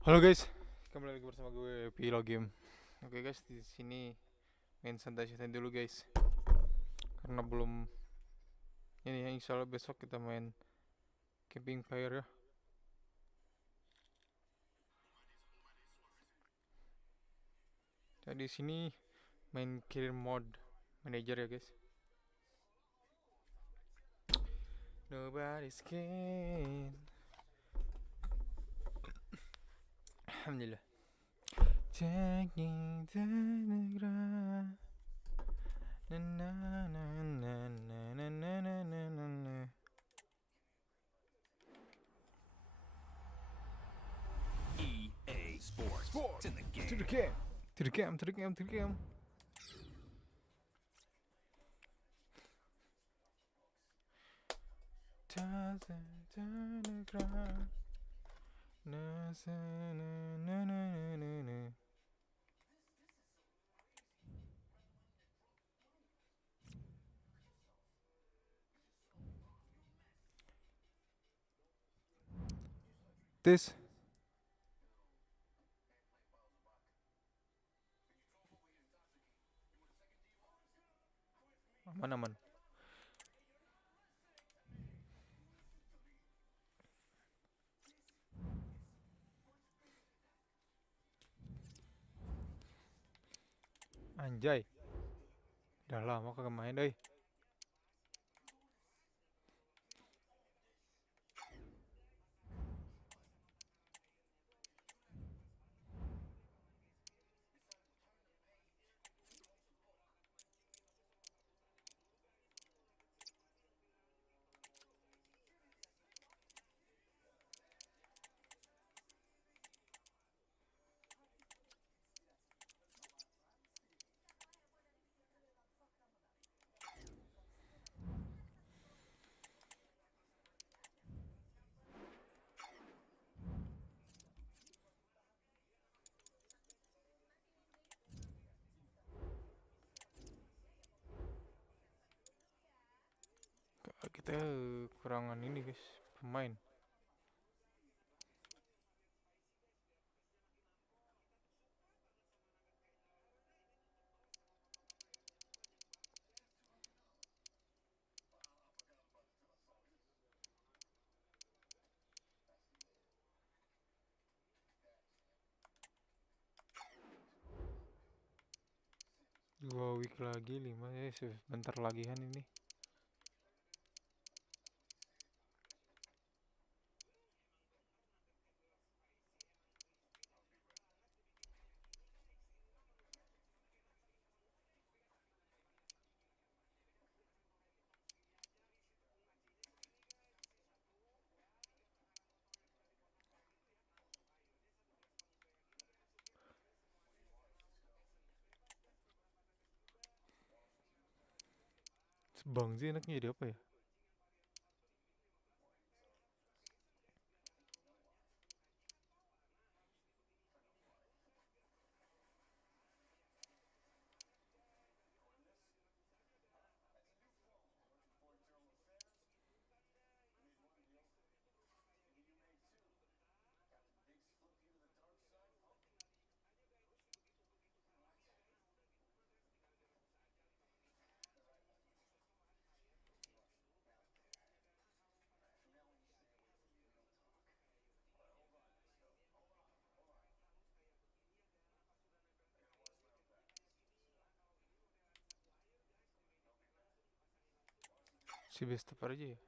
Halo guys, kembali lagi bersama gue Pilo Game. Oke guys, di sini main santai-santai dulu guys. Karena belum ini ya, insya Allah besok kita main camping fire ya. Jadi di sini main career mode manager ya guys. Nobody's can. Alhamdulillah. Taking the ground. Na na na na na na na na na na. EA Sports. It's in the To the game. game. To the game. To the game. To the game. Doesn't turn the ground. Na na na na na na. Tes. Aman aman. Anjay. Udah lama kagak main deh. Kita kurangan ini guys, pemain. Dua week lagi, 5 ya, sebentar lagi kan ini. Bang sih enaknya jadi apa ya? Si best apa aja ya?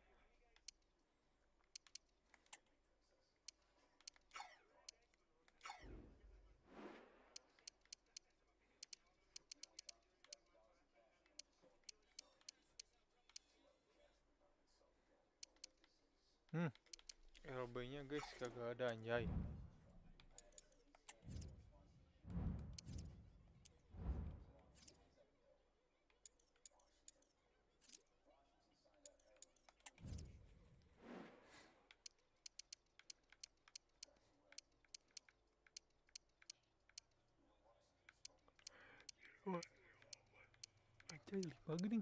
LB-nya guys kagak ada anjay. Wah, anjay 5 gini.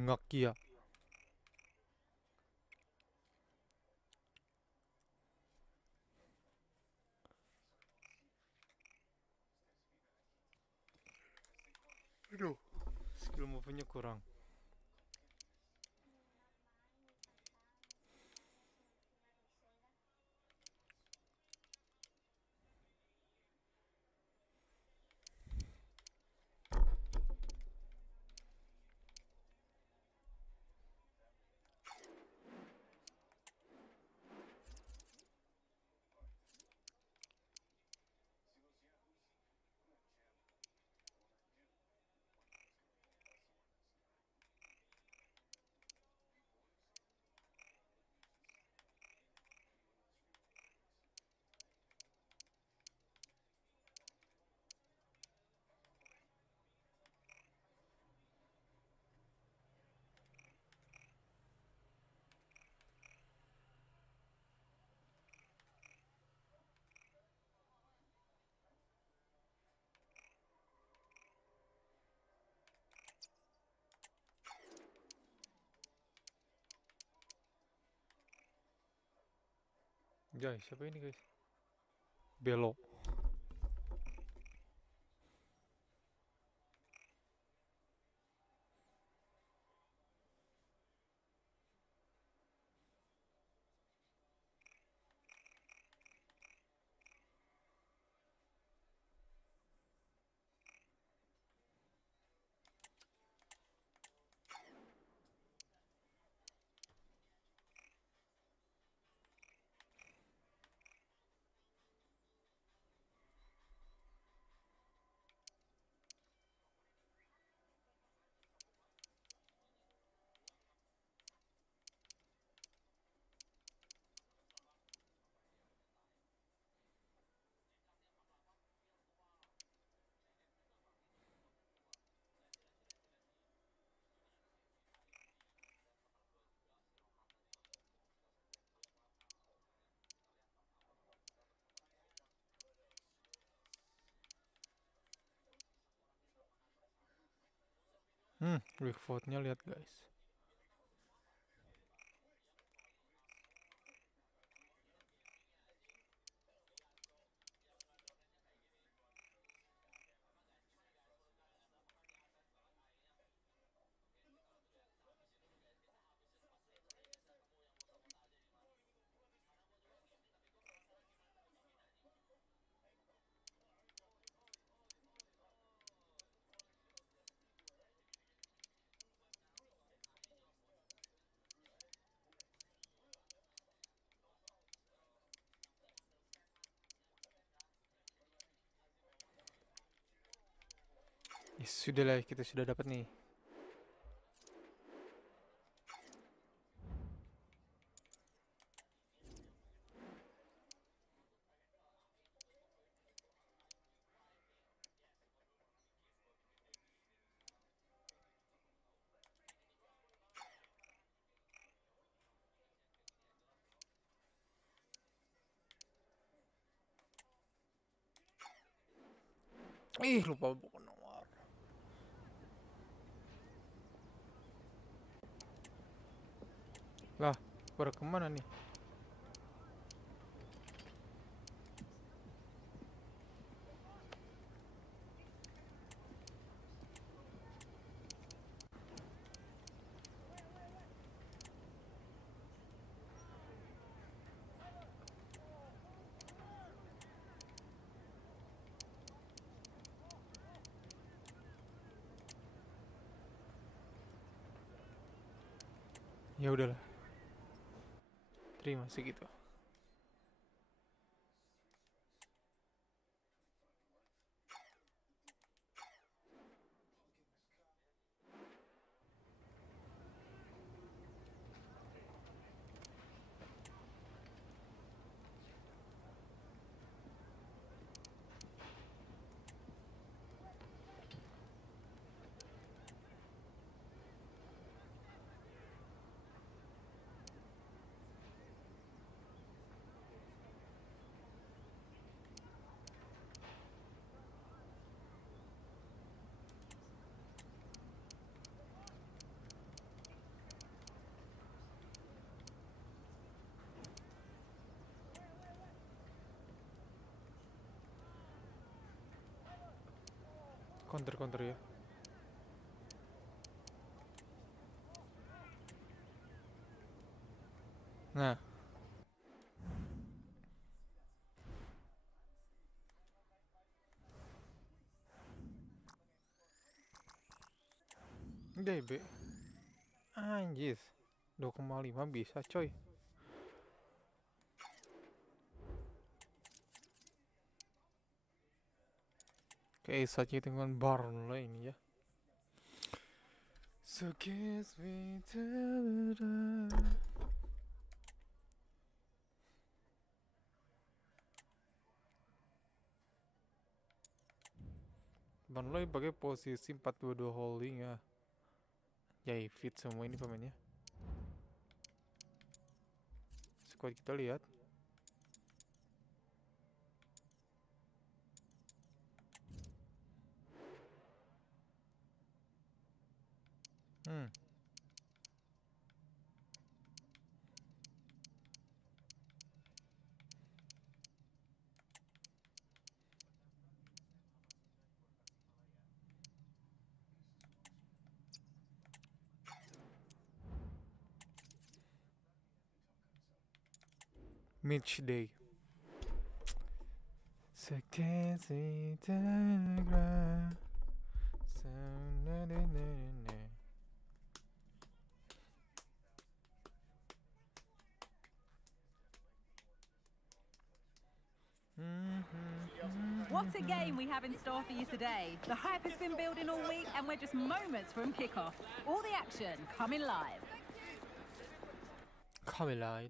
ngak ya. Aduh, skill move-nya kurang. Guys, siapa ini guys? Belok. Weak footnya lihat guys. Sudah lah, kita sudah dapat nih. Lupa bukan nomor. Lah, pada kemana nih? Ya udahlah. Terima segitu. Counter ya. Nah, DB anjir 2,5 bisa coy. Kayak saatnya dengan Barnley ini ya. So kiss me Barnley pakai posisi 4-2-2 holding ya. Jai fit semua ini pemainnya. Squad kita lihat. Match day. Sekesi telegram. What a game we have in store for you today. The hype has been building all week and we're just moments from kickoff. All the action coming live.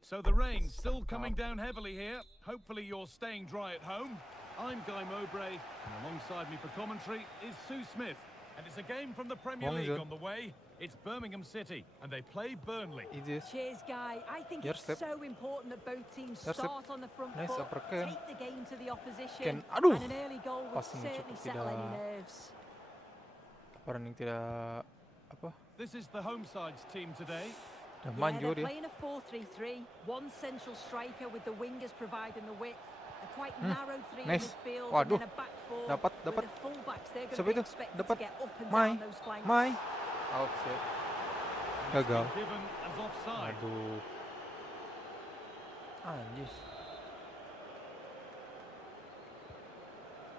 So the rain's still coming down heavily here. Hopefully you're staying dry at home. I'm Guy Mowbray, and alongside me for commentary is Sue Smith. And it's a game from the Premier League on the way. It's Birmingham City, and they play Burnley. Cheers, Guy. I think it's so important that both teams start on the front foot, take the game to the opposition, and an early goal will certainly settle any nerves. This is the home side's team today. Yeah, they're playing a 4-3-3. One central striker with the wingers providing the width. A quite narrow three in midfield, and then a back four dapat. with the fullbacks. They're going to be expected to get up and down those flanks. Outset. Gagal. Given as offside. Aduh. Anjir.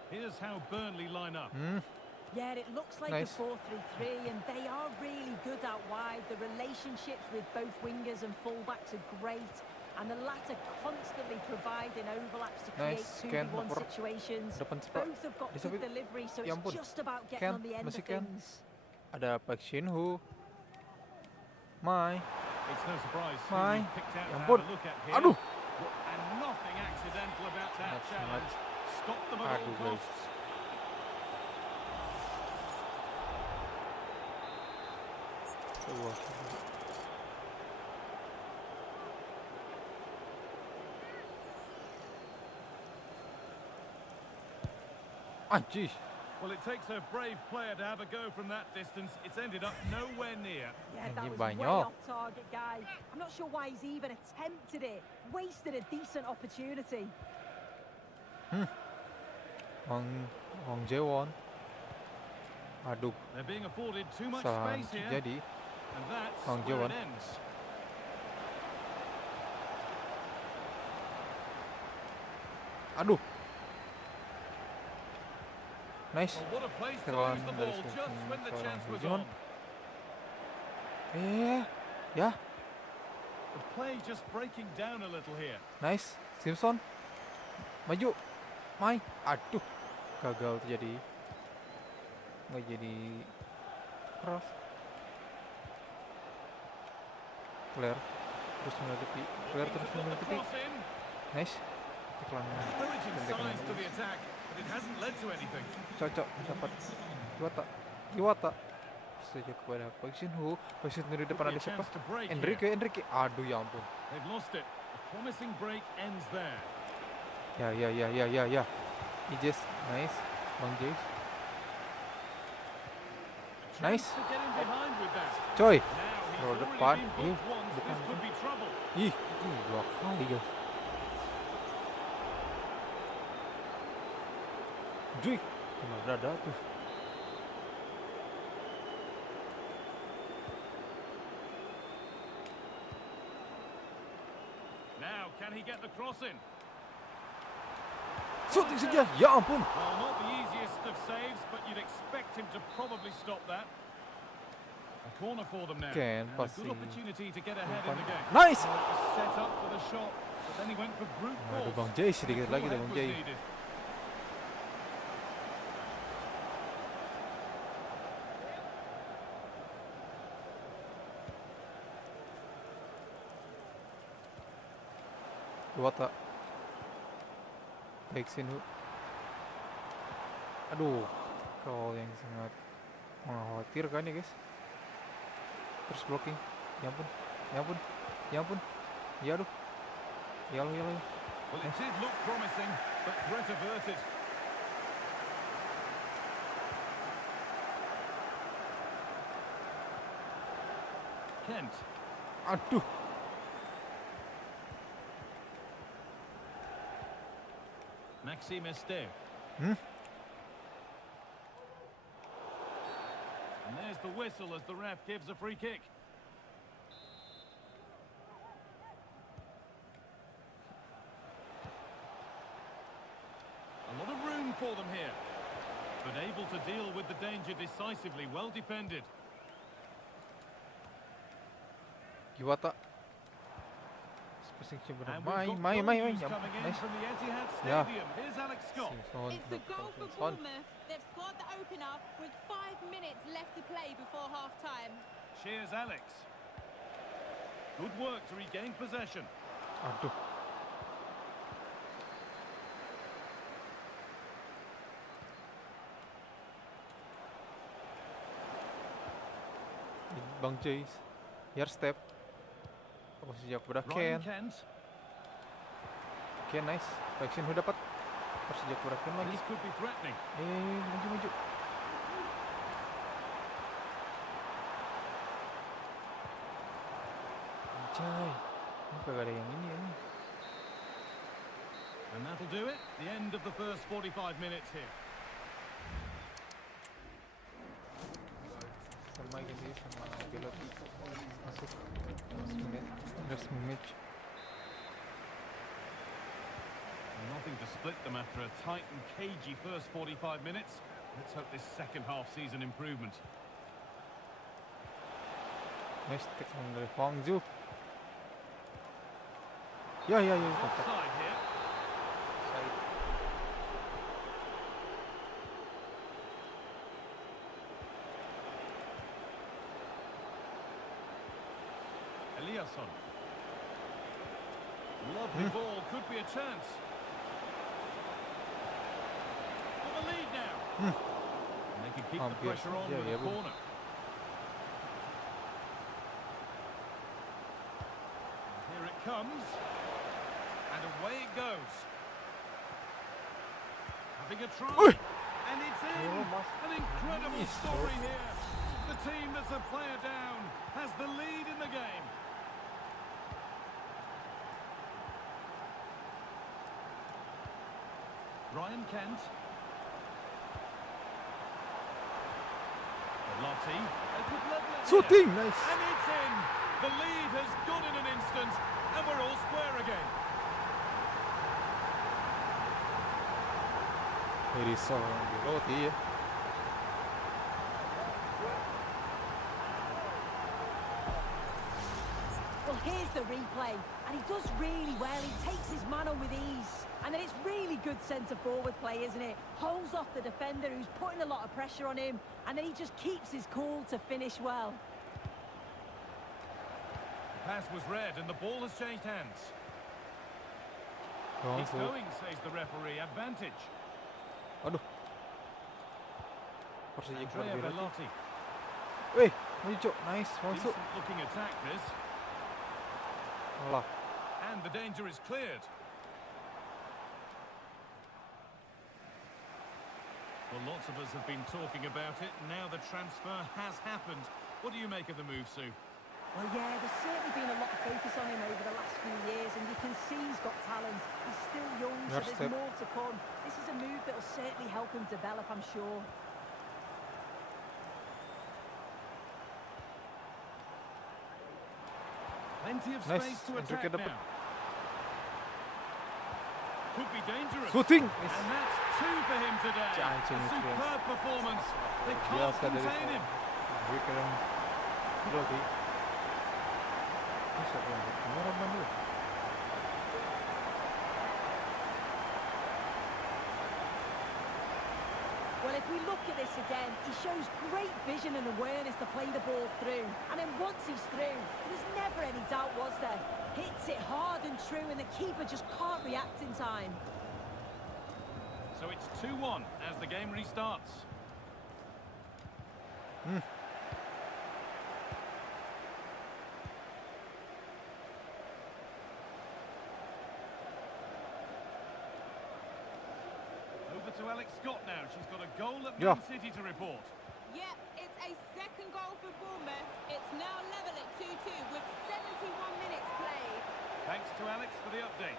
Here's how Burnley line up. Yeah, it looks like a 4-3-3, and they are really good out wide. The relationships with both wingers and fullbacks are great, and the latter constantly providing overlaps to create 2v1 situations. Both have got good delivery, so it's just about getting on the end of things. Ada Paxin who It's no surprise Mai. picked out Ya to have ampun. a look at here. Aduh. And nothing accidental about that That's challenge. Stop them at all Aduh, guys. costs. Anjir. Well, it takes a brave player to have a go from that distance. It's ended up nowhere near. Yeah, that Ini was way banyak. off target, Guy. I'm not sure why he's even attempted it. Wasted a decent opportunity. Wang Jaewon. Aduh, They're being afforded too much salah space here. jadi. And that's Hong where Jae-won. it ends. Aduh. Nice. Well, what a place to Kesalahan lose the dari ball just when the seorang chance was Jae-won. on. Ya, The play just breaking down a little here. nice. Simpson. Maju. Mai. Aduh. Gagal terjadi. Nggak jadi cross. Clear. Terus menutupi. Clear terus Got the menutupi. cross in. Nice. Iklan. Encouraging signs to the attack, but it hasn't led to anything. Cocok dapat Iwata saja kepada Paxin Hu. Paxin Hu di depan Could be ada a siapa? chance to break Enrique. Aduh ya ampun. They've lost it. A promising break ends there. Ya. Ijes, nice. Bang Jace. Nice. Chance to get in behind with that. Coy. Now he's Roll already depan. been booked once. Bukan. This could be trouble. Ih, itu 2 kali guys. Jui. Gimana dada tuh. get the cross in. Shooting saja, ya ampun. Well, not the easiest of saves, but you'd expect him to probably stop that. A corner for them now. Ken, And a passing. good opportunity to get ahead in the game. Nice. Well, it was set up for the shot, but then he went for brute force. Aduh Bang Jay, sedikit And a lagi cool deh head Bang was Jay. needed. Wata. Baik sini. Aduh, call yang sangat mengkhawatirkan ya guys. Terus blocking. Ya ampun, ya ampun, ya ampun. Ya aduh. Ya Allah, ya Allah. Well, it did look promising, but threat averted. Kent. Aduh. Maxime Esteve. Hmm? And there's the whistle as the ref gives a free kick. A lot of room for them here, but able to deal with the danger decisively. Well defended. Wata. Spacing benar. And we've got Main. goals Ya ampun. coming in Nice. from the Etihad Yeah. Stadium. Here's Alex Scott. It's the goal for Bournemouth. They've scored the opener with 5 minutes left to play before half-time. Cheers, Alex. Good work to regain possession. Aduh. Bang Jay. Here step. Oh, sejak kepada Ryan Ken. Kent. Ken nice. Backsin udah dapat. Persijak kepada Ken lagi. This could be threatening. Maju. Anjay. Ini kagak ada yang ini. And that'll do it. The end of the first 45 minutes here. Sama gini sama pilot masuk last minute. Nothing to split them after a tight and cagey first 45 minutes. Let's hope this second half sees an improvement. Nice take dari Hangzhou. Ya. Offside here. Eliasson. Lovely ball, could be a chance. For the lead now. And they can keep the Hampir pressure on saja with ya, a Bung. corner. And here it comes. And away it goes. Having a try. Oi. And it's in. An incredible story here. The team that's a player down has the lead in the game. Ryan Kent. Lotti. They could level it Shooting, here. nice. And it's in. The lead has gone in an instant, and we're all square again. Ini seorang pilot ya. Well, here's the replay, and he does really well. He takes his man on with ease. And then it's really good centre-forward play, isn't it? Holds off the defender who's putting a lot of pressure on him, and then he just keeps his cool to finish well. The pass was read, and the ball has changed hands. It's Hangzhou. going, says the referee. Advantage. Aduh. Persijak Andrea kepada Bellotti. Wih, maju Cok. Nice, masuk. Decent-looking attack, this. Alah. And the danger is cleared. Well, lots of us have been talking about it. Now the transfer has happened. What do you make of the move, Sue? Well, yeah, there's certainly been a lot of focus on him over the last few years, and you can see he's got talent. He's still young, so Next there's step. more to come. This is a move that will certainly help him develop, I'm sure. Plenty of Nice. space to Enrique attack dapat. now. Could be dangerous. Shooting. And that's 2 for him today. A superb performance. They can't contain him. Memberikan lagi. Bisa banget. Merah mana? Well, if we look at this again, he shows great vision and awareness to play the ball through. And then once he's through, there's never any doubt, was there? Hits it hard and true, and the keeper just can't react in time. So it's 2-1 as the game restarts. Over to Alex Scott now. She's got a goal at Man City to report. Yep, it's a second goal for Bournemouth. It's now level at 2-2 with 71 minutes played. Thanks to Alex for the update.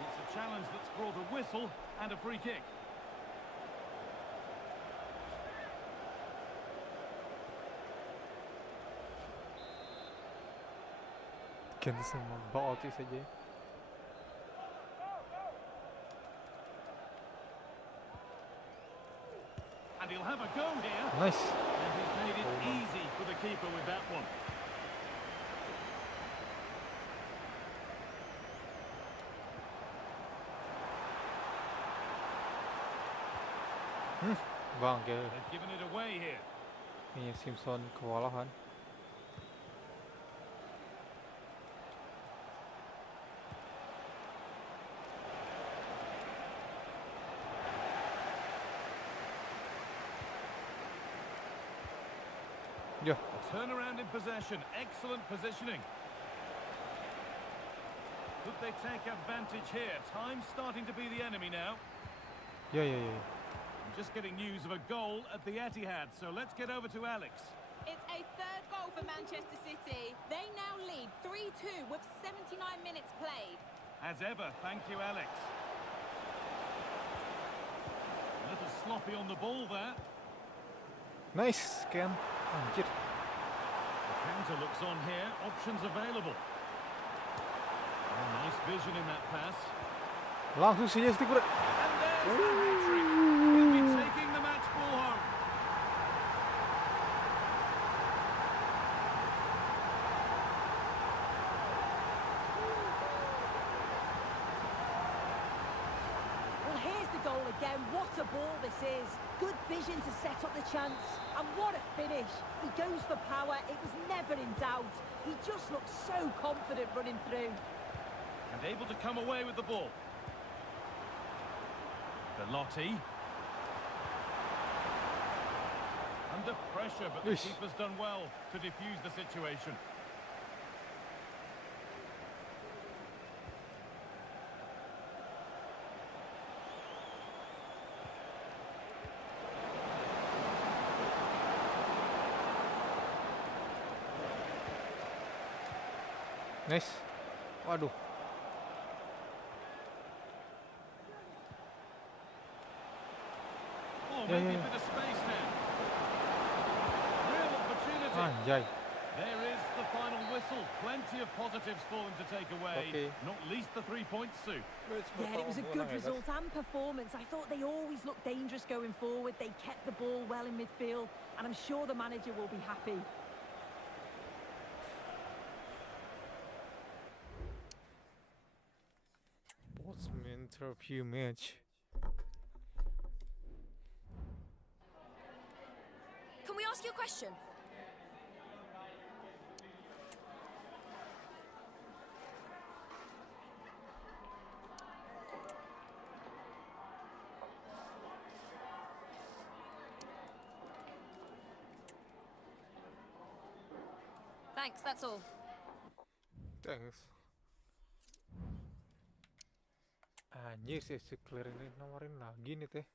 It's a challenge that's brought a whistle and a free kick. Kendisi bawa otis saja. And he'll have a go here. Nice. And he's made it easy for the keeper with that one. Bangke. They've given it away here. Ini Simpson kewalahan. Yeah. Turnaround in possession. Excellent positioning. Could they take advantage here? Time's starting to be the enemy now. Yeah. I'm just getting news of a goal at the Etihad, so let's get over to Alex. It's a third goal for Manchester City. They now lead 3-2 with 79 minutes played. As ever, thank you, Alex. A little sloppy on the ball there. Nice scan. Anjir. The counter looks on here. Options available. Oh, nice vision in that pass. Langsung saja stick break. And there's the hat-trick. He'll be taking the match ball home. Well, here's the goal again. What a ball this is. Good vision to set up the chance. And what a finish. He goes for power. It was never in doubt. He just looks so confident running through. And able to come away with the ball. Belotti. Under pressure, but the keeper's done well to defuse the situation. Nice. Waduh. Oh, maybe a bit of space now. Real opportunity. Anjay. There is the final whistle. Plenty of positives for them to take away. Okay. Not least the 3 points, Sue. Yeah, it was a good result and performance. I thought they always looked dangerous going forward. They kept the ball well in midfield, and I'm sure the manager will be happy. Interview match. Can we ask you a question? Thanks, that's all. Thanks. Anjir sih si clear ini nawarin lagi nih teh.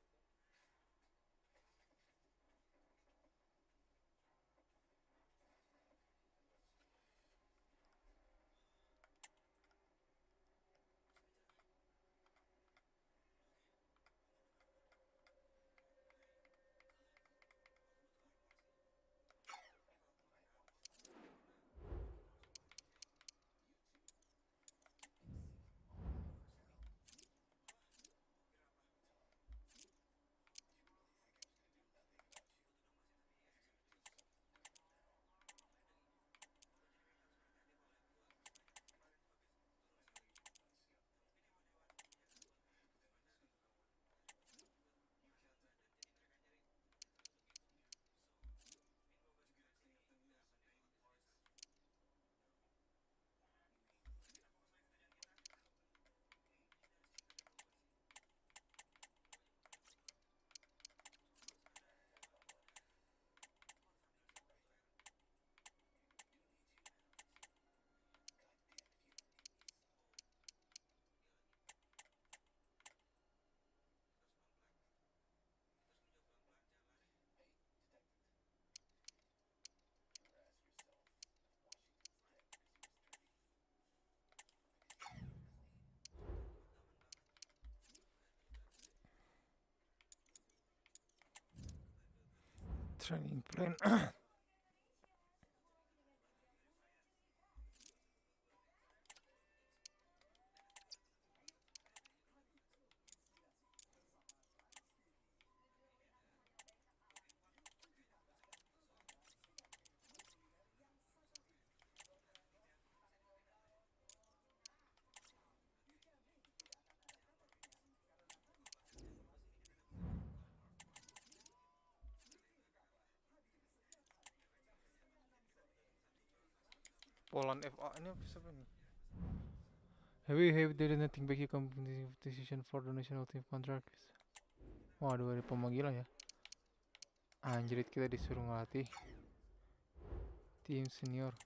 training plan. Poland FA ini apa siapa nih? Have there is nothing back you company decision for the national team contract. Waduh, ada pemanggilan ya. Anjrit, kita disuruh ngelatih tim senior.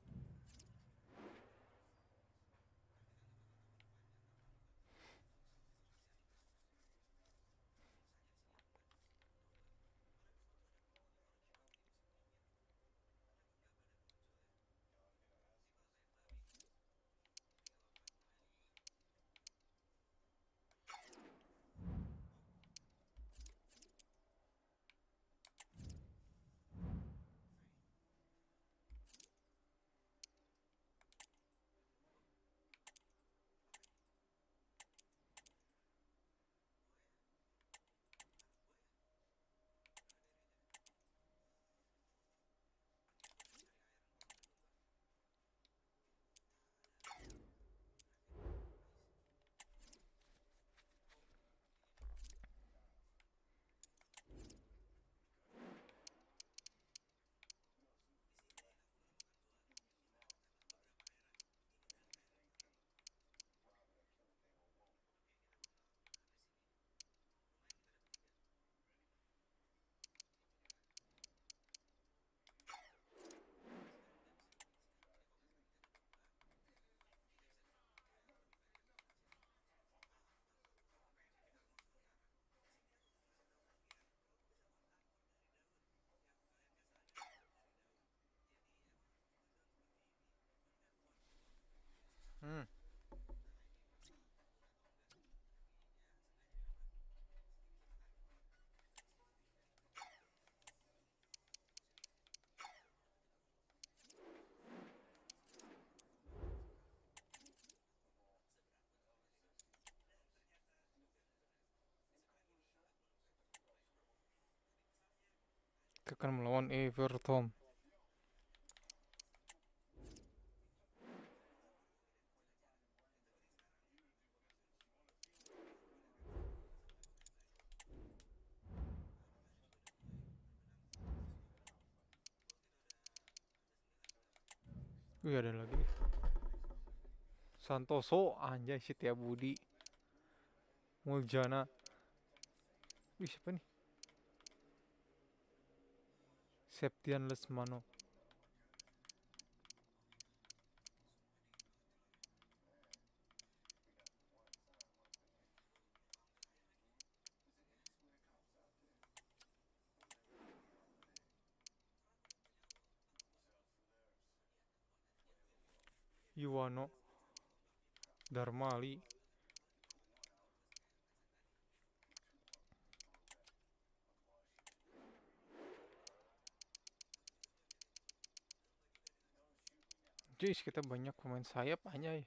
Kita akan melawan Everton. Wih, ada lagi nih. Santoso, anjay, Setia Budi, Muljana. Wih, siapa nih? Septian Lesmano. Yuwano Darmali. Jeez, kita banyak pemain sayap anjay.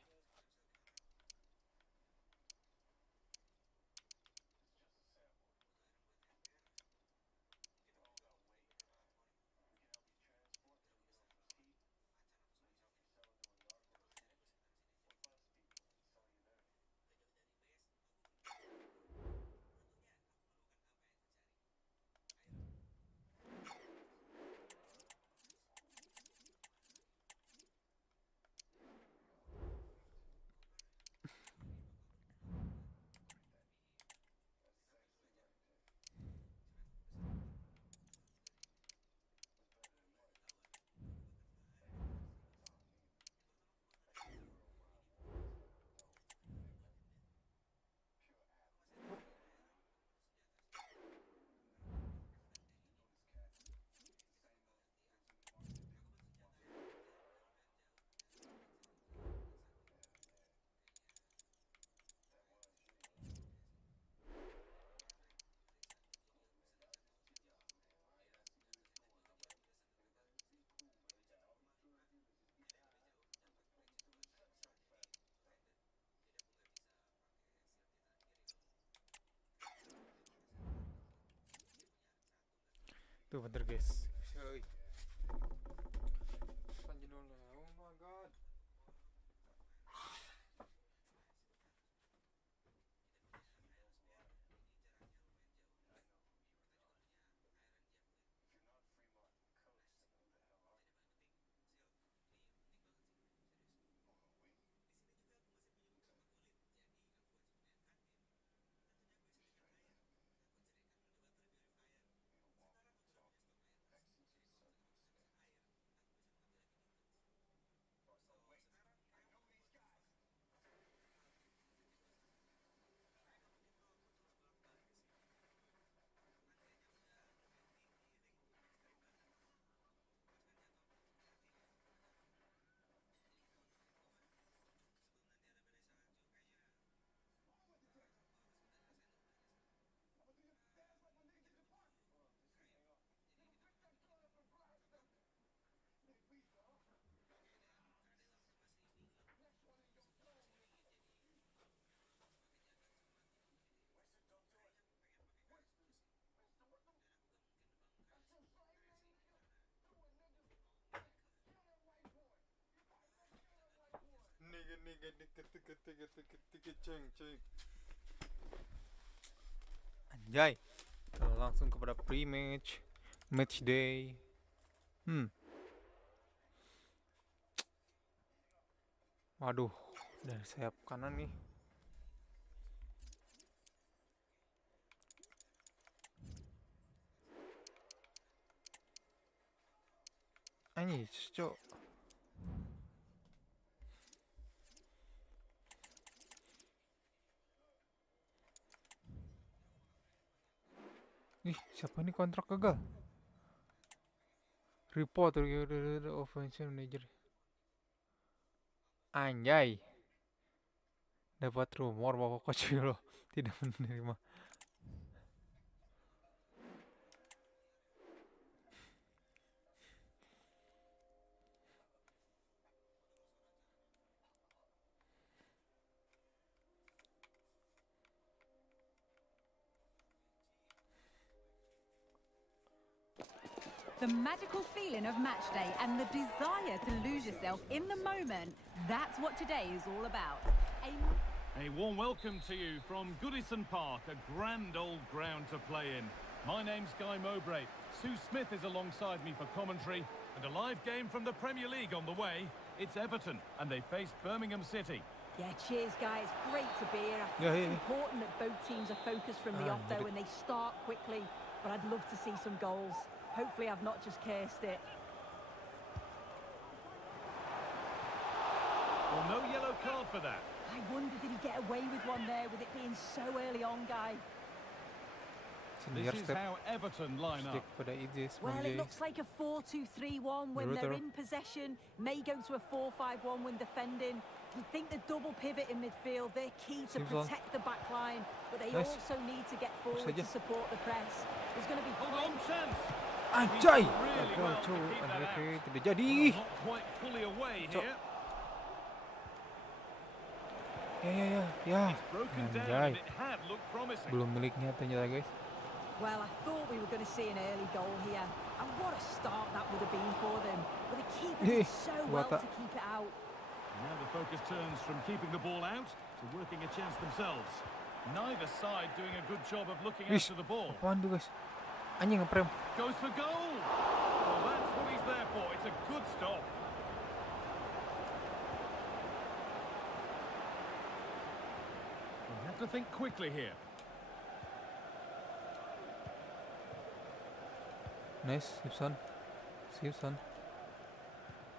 Tuh bentar guys. Panjang dulu. Oh my god. Anjay. Kita langsung kepada pre-match, match day. Waduh, dari sayap kanan nih. Anjir, cok. Ih, siapa ini kontrak gagal? Report offensive manager. Anjay. Dapat rumor bahwa coach Vilo tidak menerima. The magical feeling of match day and the desire to lose yourself in the moment, that's what today is all about. A warm welcome to you from Goodison Park, a grand old ground to play in. My name's Guy Mowbray. Sue Smith is alongside me for commentary, and a live game from the Premier League on the way. It's Everton, and they face Birmingham City. Yeah, cheers, guys. Great to be here. I think it's important that both teams are focused from the off, though, and they start quickly. But I'd love to see some goals. Hopefully I've not just cursed it. Well, no yellow card for that. I wonder, did he get away with one there with it being so early on, Guy? This is how Everton line up. Well, it looks like a 4-2-3-1 when they're in possession. May go to a 4-5-1 when defending. You think the double pivot in midfield, they're key to protect the back line, but they also need to get forward to support the press. There's going to be hold on chance. Anjay, really well tidak jadi. Not quite fully away here. Ya. It's broken down and it had looked promising. Belum miliknya ternyata, guys. Well, I thought we were going to see an early goal here. And what a start that would have been for them. But the keeper did so well to keep it out. Now the focus turns from keeping the ball out to working a chance themselves. Neither side doing a good job of looking after the ball. Apaan tuh, guys? Anjing ngeprem. Goes for goal. Well, that's what he's there for. It's a good stop. We have to think quickly here. Nice, Gibson.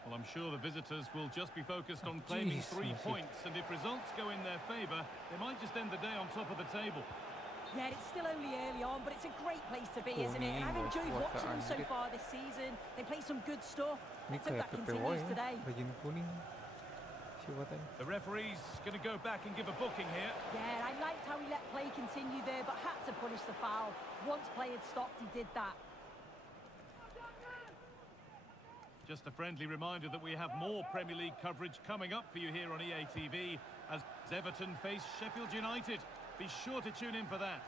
Well, I'm sure the visitors will just be focused on claiming 3 points, and if results go in their favour, they might just end the day on top of the table. Yeah, it's still only early on, but it's a great place to be, isn't it? And I've enjoyed watching them so far this season. They play some good stuff. Let's hope that continues today. The referee's going to go back and give a booking here. Yeah, I liked how he let play continue there, but had to punish the foul. Once play had stopped, he did that. Just a friendly reminder that we have more Premier League coverage coming up for you here on EA TV as Everton face Sheffield United. Be sure to tune in for that.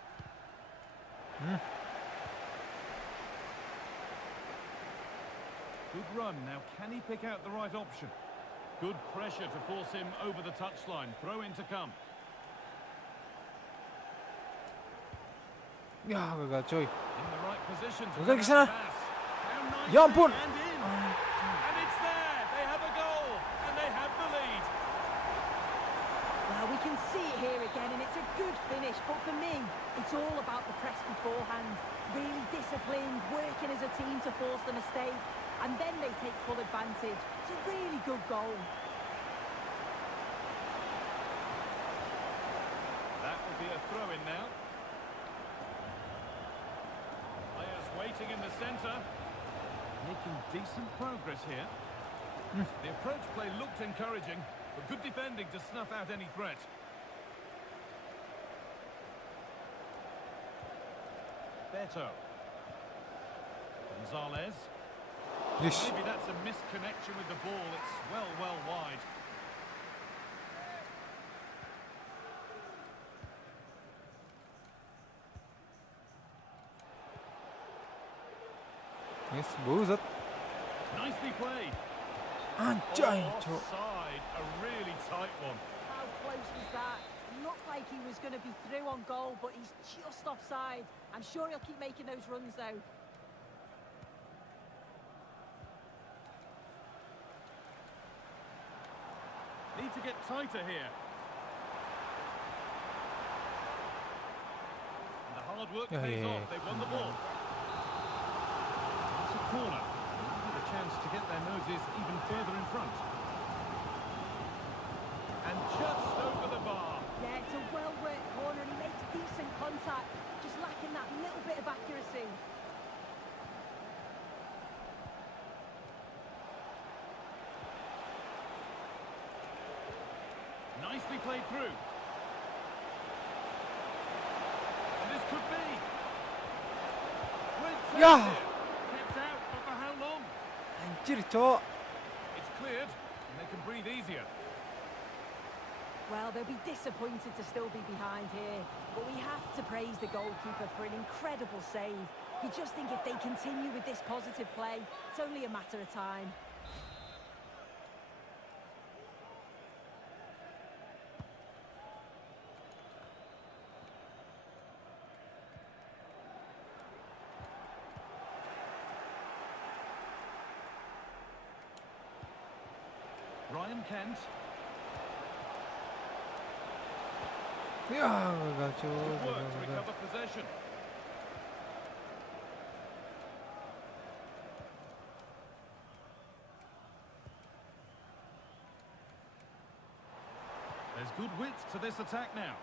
Good run. Now, can he pick out the right option? Good pressure to force him over the touchline. Throw in to come. Ya gagal coy. In the right position to Gagal get ke sana. out the pass. Down nicely Ya ampun. and in. And it's there. They have a goal and they have the lead. Well, we can see it here again, and it's a good finish. But for me, it's all about the press beforehand. Really disciplined, working as a team to force the mistake, and then they take full advantage. It's a really good goal. That will be a throw-in now. Players waiting in the centre. Making decent progress here. The approach play looked encouraging, but good defending to snuff out any threat. Beto. Gonzalez. Yes. Maybe that's a misconnection with the ball. It's well wide. Yes, buset. Nicely played. Anjay, cok. Offside, a really tight one. How close was that? Looked like he was going to be through on goal, but he's just offside. I'm sure he'll keep making those runs, though. Need to get tighter here. And the hard work pays off. They've won the ball. It's a corner. With a chance to get their noses even further in front. And just over the bar. Yeah, it's a well-worked corner, and he makes decent contact, just lacking that little bit of accuracy. Nicely played through. And this could be. Great chance Yeah. here. Kept out, but for how long? Anjir, cok. It's cleared, and they can breathe easier. Well, they'll be disappointed to still be behind here, but we have to praise the goalkeeper for an incredible save. You just think if they continue with this positive play, it's only a matter of time. Ryan Kent. Ya gagal cok. Good work Gagal, to gagal. recover possession. There's good width to this attack now.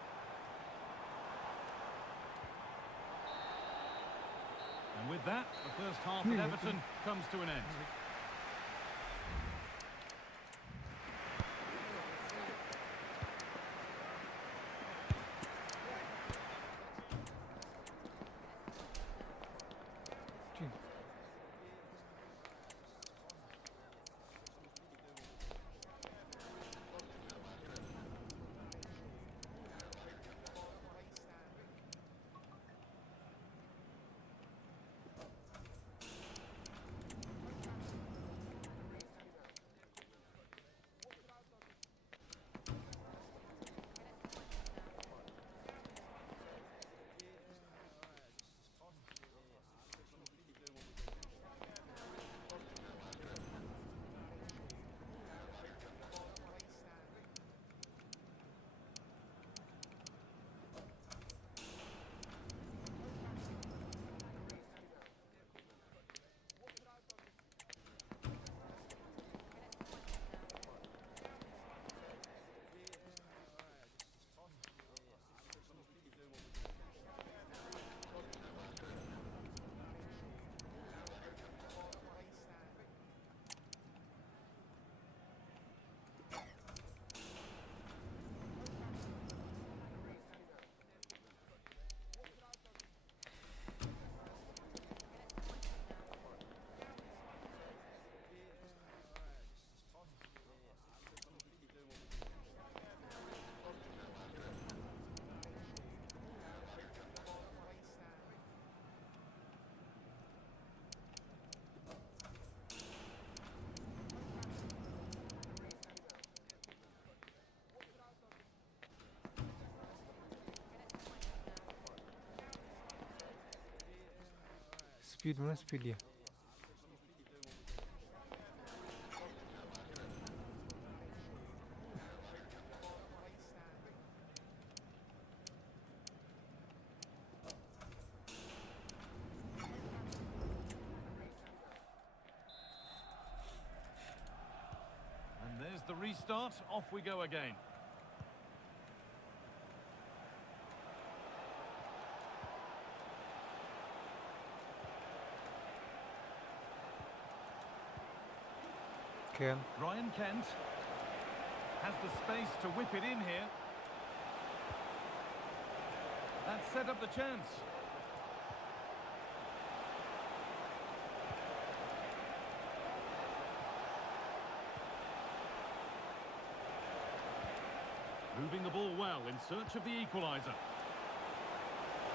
And with that, the first half at Everton comes to an end. Speed, mana speed dia? And there's the restart. Off we go again. Ken. Ryan Kent has the space to whip it in here. That set up the chance. Moving the ball well in search of the equaliser.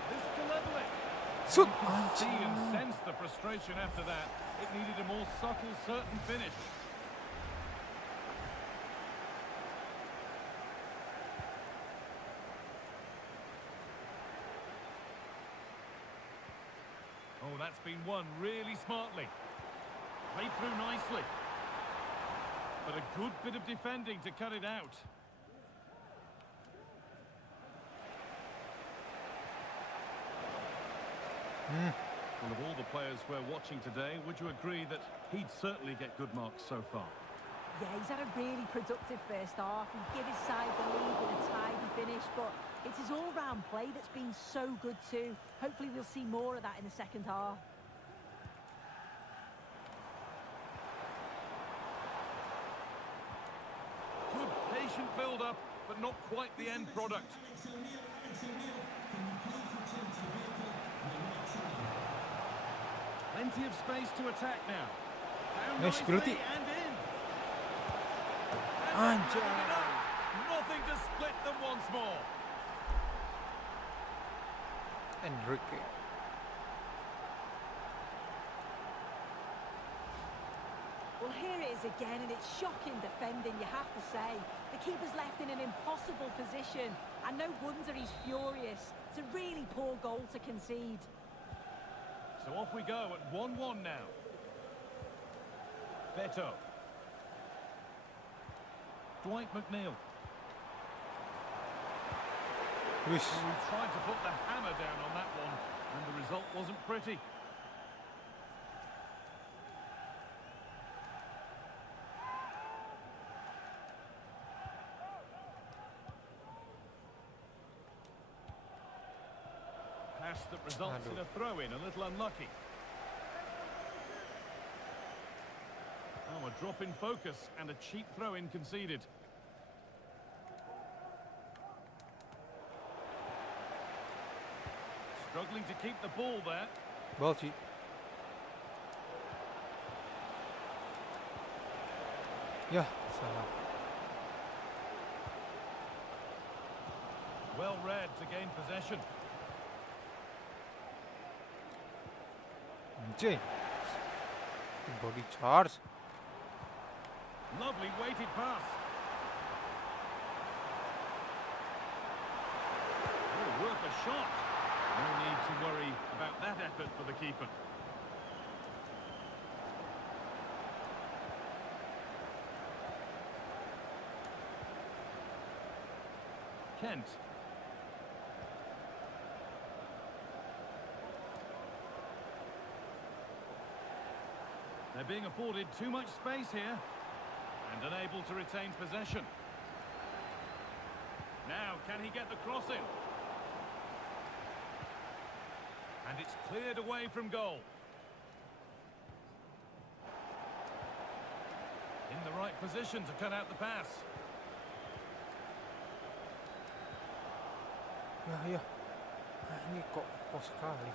This to level it. Shoot! You can see and sense the frustration after that. It needed a more subtle, certain finish. Oh, that's been won really smartly. Played through nicely. But a good bit of defending to cut it out. Well, of all the players we're watching today, would you agree that he'd certainly get good marks so far? Yeah, he's had a really productive first half. He'd give his side the lead with a tidy finish, but it's his all-round play that's been so good too. Hopefully we'll see more of that in the second half. Good patient build-up, but not quite the end product. Plenty of space to attack now. Found Nice, nicely penalty. and in. Anjay. Nothing to split them once more. Enrique. Well, here it is again, and it's shocking defending, you have to say. The keeper's left in an impossible position, and no wonder he's furious. It's a really poor goal to concede. So off we go at 1-1 now. Beto. Dwight McNeil. Wish. Well, we tried to put the hammer down on that one, and the result wasn't pretty. Pass that results in a throw-in, a little unlucky. Oh, a drop in focus and a cheap throw-in conceded. Struggling to keep the ball there. Balci. Ya, salah. Well read to gain possession. Anjay. Body charge. Lovely weighted pass. Oh, worth a shot. No need to worry about that effort for the keeper. Kent. They're being afforded too much space here and unable to retain possession. Now, can he get the cross in? And it's cleared away from goal. In the right position to cut out the pass. Ya. Ini kok sekali.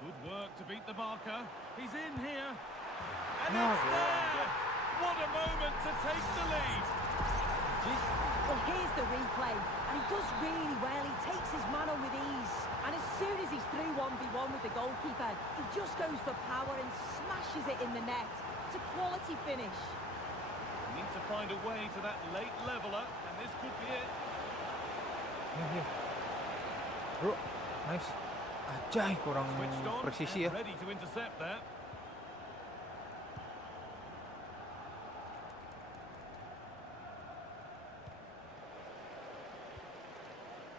Good work to beat the marker. He's in here. And No, it's there! What a moment to take the lead. Well, here's the replay, and he does really well. He takes his man on with ease, and as soon as he's through 1v1 with the goalkeeper, he just goes for power and smashes it in the net. It's a quality finish. Need to find a way to that late leveller, and this could be it. Here. Bro, nice. Ajay, kurang Switched on presisi ya. and ready to intercept there.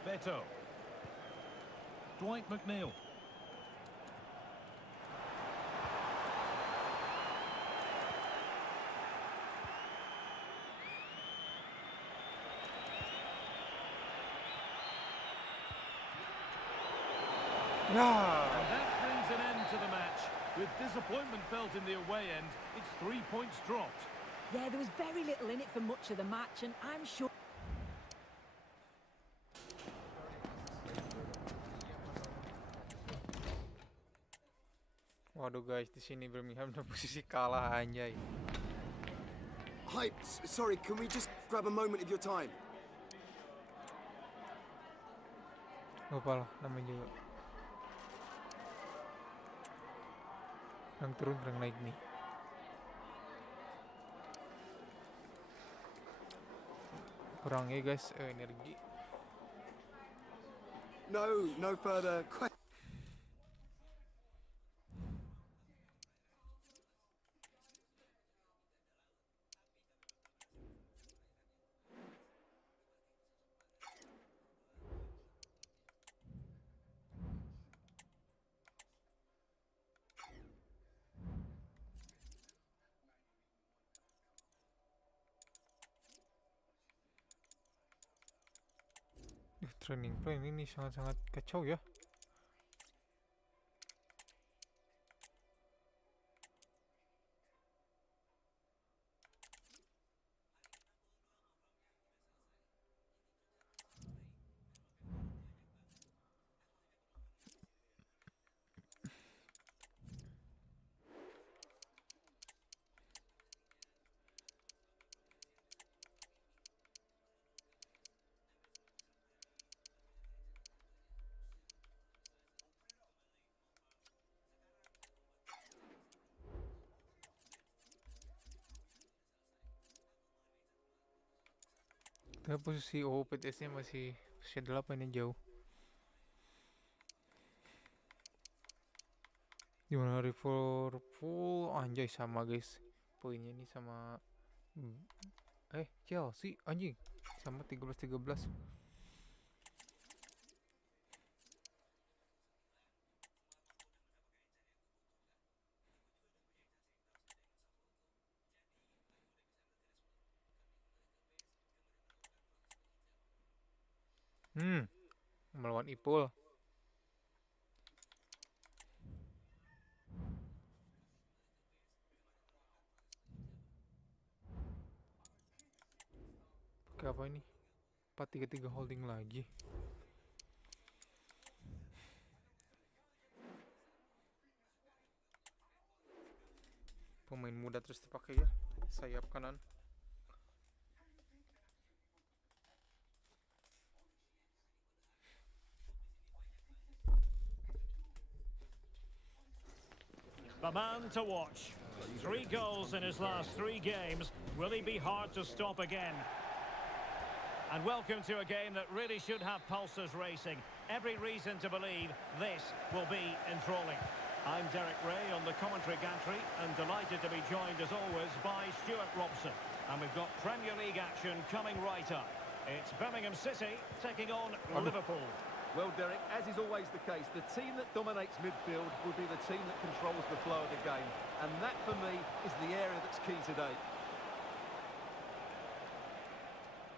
Beto. Dwight McNeil. Ya. And that brings an end to the match. With disappointment felt in the away end, it's 3 points dropped. Yeah, there was very little in it for much of the match, and I'm sure... Waduh guys, di sini Birmingham udah posisi kalah anjay. Hi, sorry, can we just grab a moment of your time? Lupa lah namanya juga. Yang turun yang naik nih. Kurang ya guys, energi. No further questions. Training plan ini sangat-sangat kacau ya. Tapi posisi PTS-nya masih posisi 8 yang jauh. Gimana Liverpool? Anjay sama guys. Poinnya ini sama Chelsea anjing. Sama 13-13. Melawan Ipul. Pakai apa ini? 4-3-3 holding lagi. Pemain muda terus dipakai ya. Sayap kanan. The man to watch. 3 goals in his last 3 games. Will he be hard to stop again? And welcome to a game that really should have pulses racing. Every reason to believe this will be enthralling. I'm Derek Ray on the commentary gantry and delighted to be joined as always by Stuart Robson. And we've got Premier League action coming right up. It's Birmingham City taking on Liverpool. Well, Derek, as is always the case, the team that dominates midfield will be the team that controls the flow of the game. And that, for me, is the area that's key today.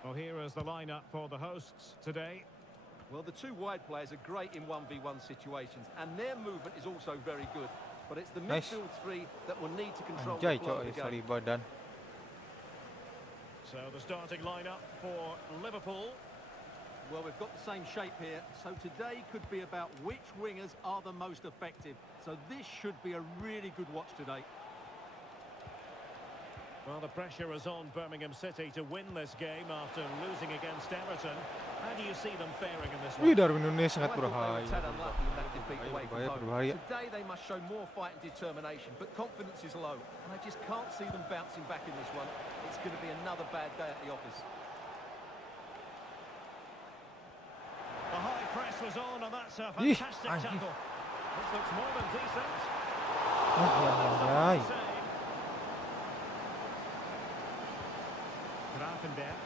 Well, here is the lineup for the hosts today. Well, the two wide players are great in 1v1 situations, and their movement is also very good. But it's the midfield three that will need to control the flow of the game. So the starting lineup for Liverpool. Well, we've got the same shape here, so today could be about which wingers are the most effective. So this should be a really good watch today. Well, the pressure is on Birmingham City to win this game after losing against Everton. How do you see them faring in this one? Sangat berbahaya. Today they must show more fight and determination, but confidence is low, and I just can't see them bouncing back in this one. It's going to be another bad day at the office. The high press was on, and that's a fantastic tackle. This looks more than decent. Grafenberg.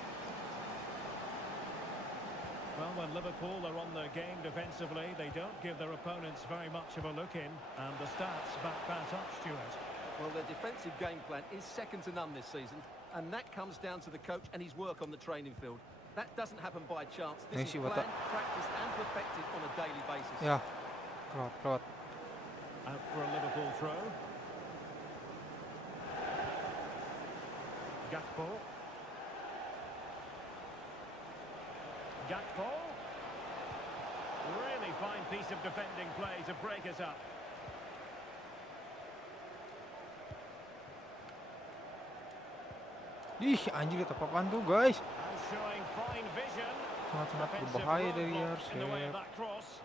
Well, when Liverpool are on their game defensively, they don't give their opponents very much of a look in, and the stats back that up, Stuart. Well, their defensive game plan is second to none this season, and that comes down to the coach and his work on the training field. That doesn't happen by chance. This is planned, practiced and perfected on a daily basis. Yeah. Out for a Liverpool throw. Gakpo. Really fine piece of defending play to break it up. Anjir, apa-apaan tuh, guys? And showing fine vision. Sangat-sangat berbahaya dari in the way of that cross.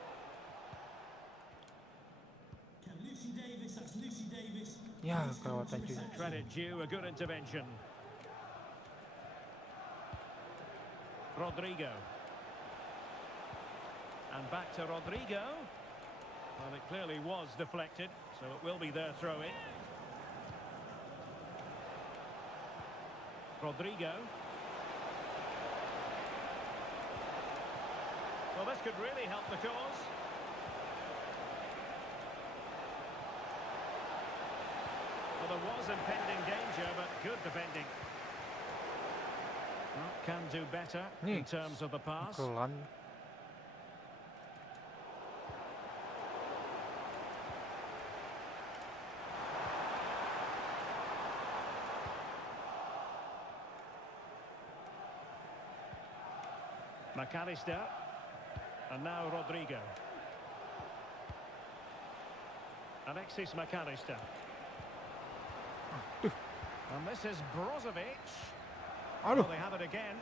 Ya, kelewatan cuy. Credit due, a good intervention. Rodrigo. And back to Rodrigo. Well, it clearly was deflected, so it will be their throw-in. Rodrigo. Well, this could really help the cause. Well, there was impending danger, but good defending. Well, can do better in terms of the pass. McAllister. And now Rodrigo. Alexis McAllister. And this is Brozovic. Well, they have it again.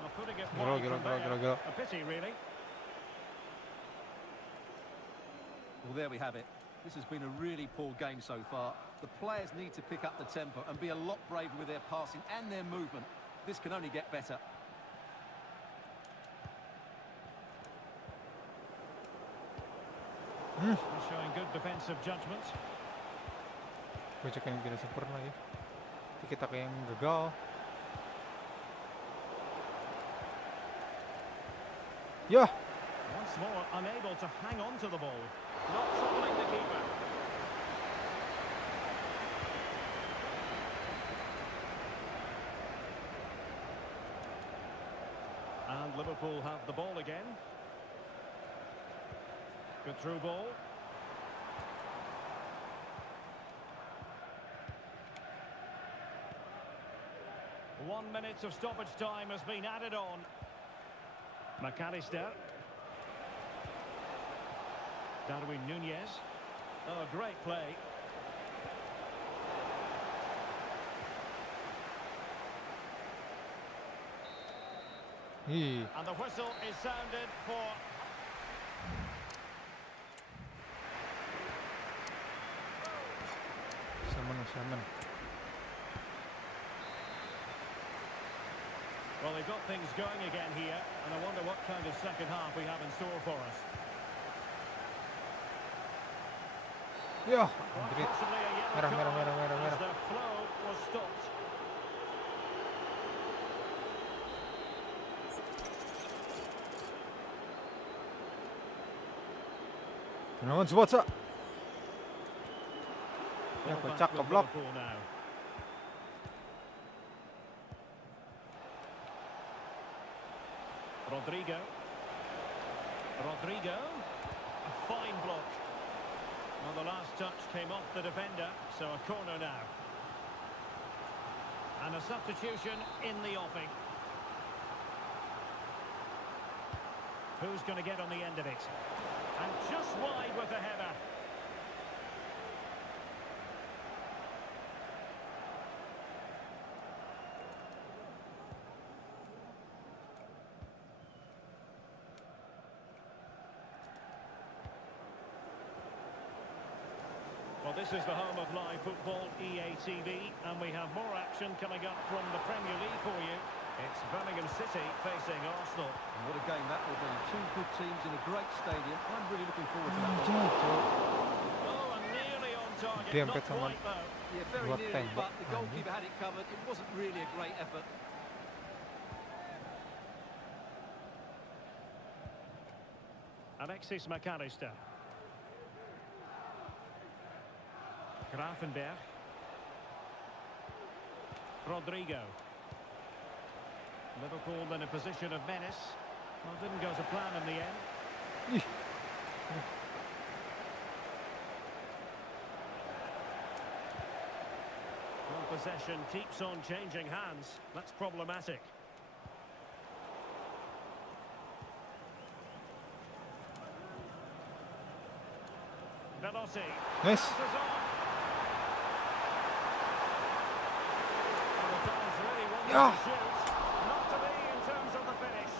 Well, putting it wide from there. A pity, really. Well, there we have it. This has been a really poor game so far. The players need to pick up the tempo and be a lot braver with their passing and their movement. This can only get better. Showing good defensive judgment. Baca yang tidak sempurna ya. Kita kayak yang gagal. Yeah. Once more unable to hang on to the ball. Not troubling the keeper. And Liverpool have the ball again. Good through ball. 1 minute of stoppage time has been added on. McAllister. Darwin Nunez. Oh, great play. And the whistle is sounded for... Salmon. Well, they've got things going again here, and I wonder what kind of second half we have in store for us. Yeah, great. Merah. As the flow was stopped. Namun sebotsa. Ya, kocak ke blok. Rodrigo. A fine block. Well, the last touch came off the defender, so a corner now. And a substitution in the offing. Who's going to get on the end of it? And just wide with the header. Well, this is the home of live football, EA TV, and we have more action coming up from the Premier League for you. It's Birmingham City facing Arsenal. And what a game that will be. Two good teams in a great stadium. I'm really looking forward to that one. Oh, and nearly on target. Not quite though. Yeah, very nearly, but the goalkeeper had it covered. It wasn't really a great effort. Alexis McAllister. Grafenberg. Rodrigo. Liverpool in a position of menace. Well, didn't go to plan in the end. Well, possession keeps on changing hands. That's problematic. Veloci. Nice. Not to be in terms of the finish.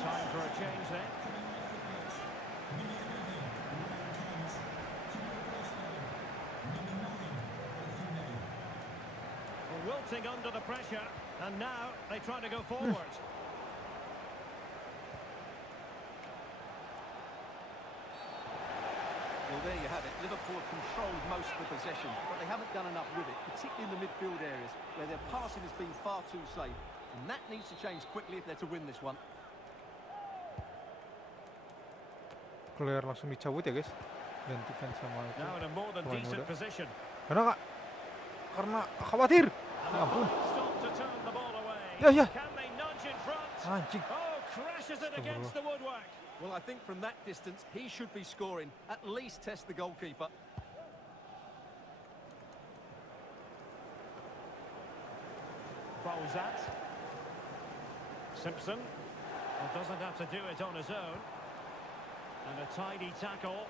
Time for a change then. Wilting under the pressure, and now they try to go forward. Well, there you have it. Liverpool have controlled most of the possession, but they haven't done enough with it, particularly in the midfield areas, where their passing has been far too safe. And that needs to change quickly if they're to win this one. Clear langsung dicabut ya guys. Gantikan sama itu. Now in a more than decent position. Karena khawatir. Ya ampun. Ya. Can they nudge in front? Anjing. Oh, crashes it against the woodwork. Well, I think from that distance, he should be scoring. At least test the goalkeeper. Saat. Simpson. Well, doesn't have to do it on his own. And a tidy tackle.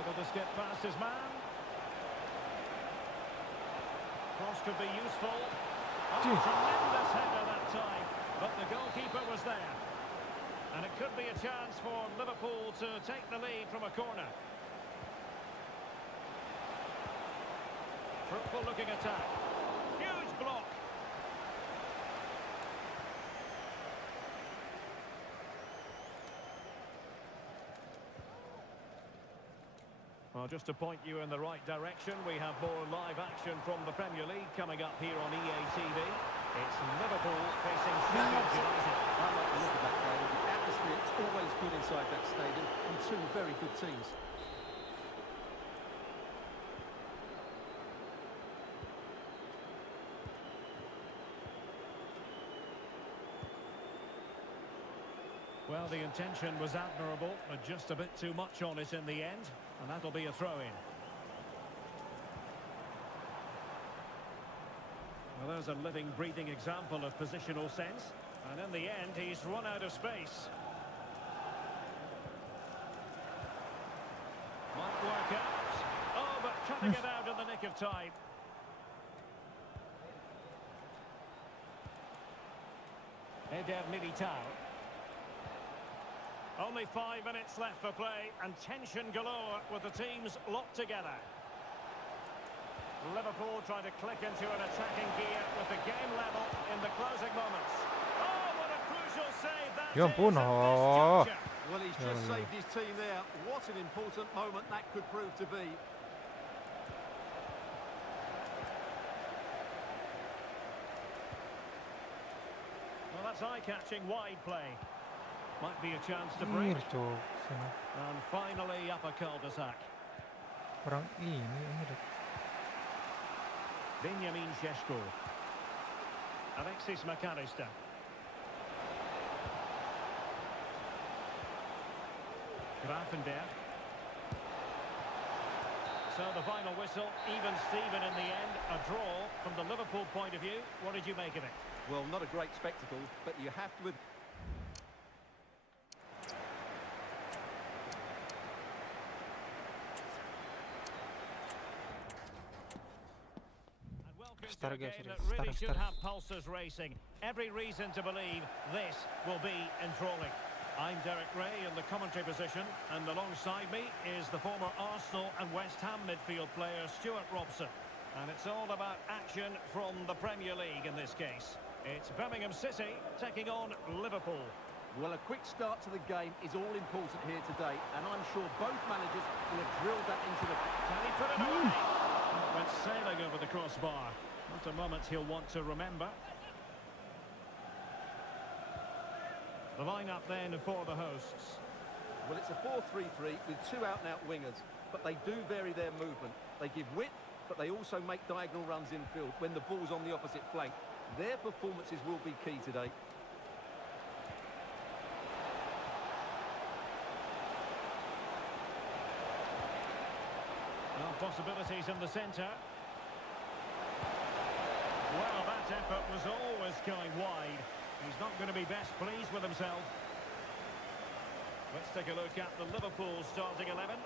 Able to skip past his man. Cross could be useful. Oh, tremendous header that time. But the goalkeeper was there. And it could be a chance for Liverpool to take the lead from a corner. Fruitful looking attack. Huge block. Well, just to point you in the right direction, we have more live action from the Premier League coming up here on EA TV. It's Liverpool facing Sheffield United. I like the look of that game. The atmosphere is always good inside that stadium, and two very good teams. Well, the intention was admirable, but just a bit too much on it in the end, and that'll be a throw-in. Well, there's a living, breathing example of positional sense, and in the end, he's run out of space. Might work out. Oh, but cutting it out in the nick of time. Eder Militao. Only 5 minutes left for play, and tension galore with the teams locked together. Liverpool trying to click into an attacking gear with the game level in the closing moments. Oh, what a crucial save that is at this juncture. Well, he's just saved his team there. What an important moment that could prove to be. Well, that's eye-catching wide play. Might be a chance to break. And finally up a cul-de-sac. Kurang ini deh. Benjamin Šeško. Alexis McAllister. Grafenberg. So the final whistle, even Steven in the end. A draw from the Liverpool point of view. What did you make of it? Well, not a great spectacle, but you have to... A game that really should have pulses racing. Every reason to believe this will be enthralling. I'm Derek Ray in the commentary position, and alongside me is the former Arsenal and West Ham midfield player Stuart Robson. And it's all about action from the Premier League in this case. It's Birmingham City taking on Liverpool. Well, a quick start to the game is all important here today, and I'm sure both managers will have drilled that into the... Can he put it away? Went sailing over the crossbar. Not a moment he'll want to remember. The lineup then for the hosts. Well, it's a 4-3-3 with two out-and-out wingers, but they do vary their movement. They give width, but they also make diagonal runs infield when the ball's on the opposite flank. Their performances will be key today. Well, possibilities in the centre. Well, that effort was always going wide. He's not going to be best pleased with himself. Let's take a look at the Liverpool starting 11.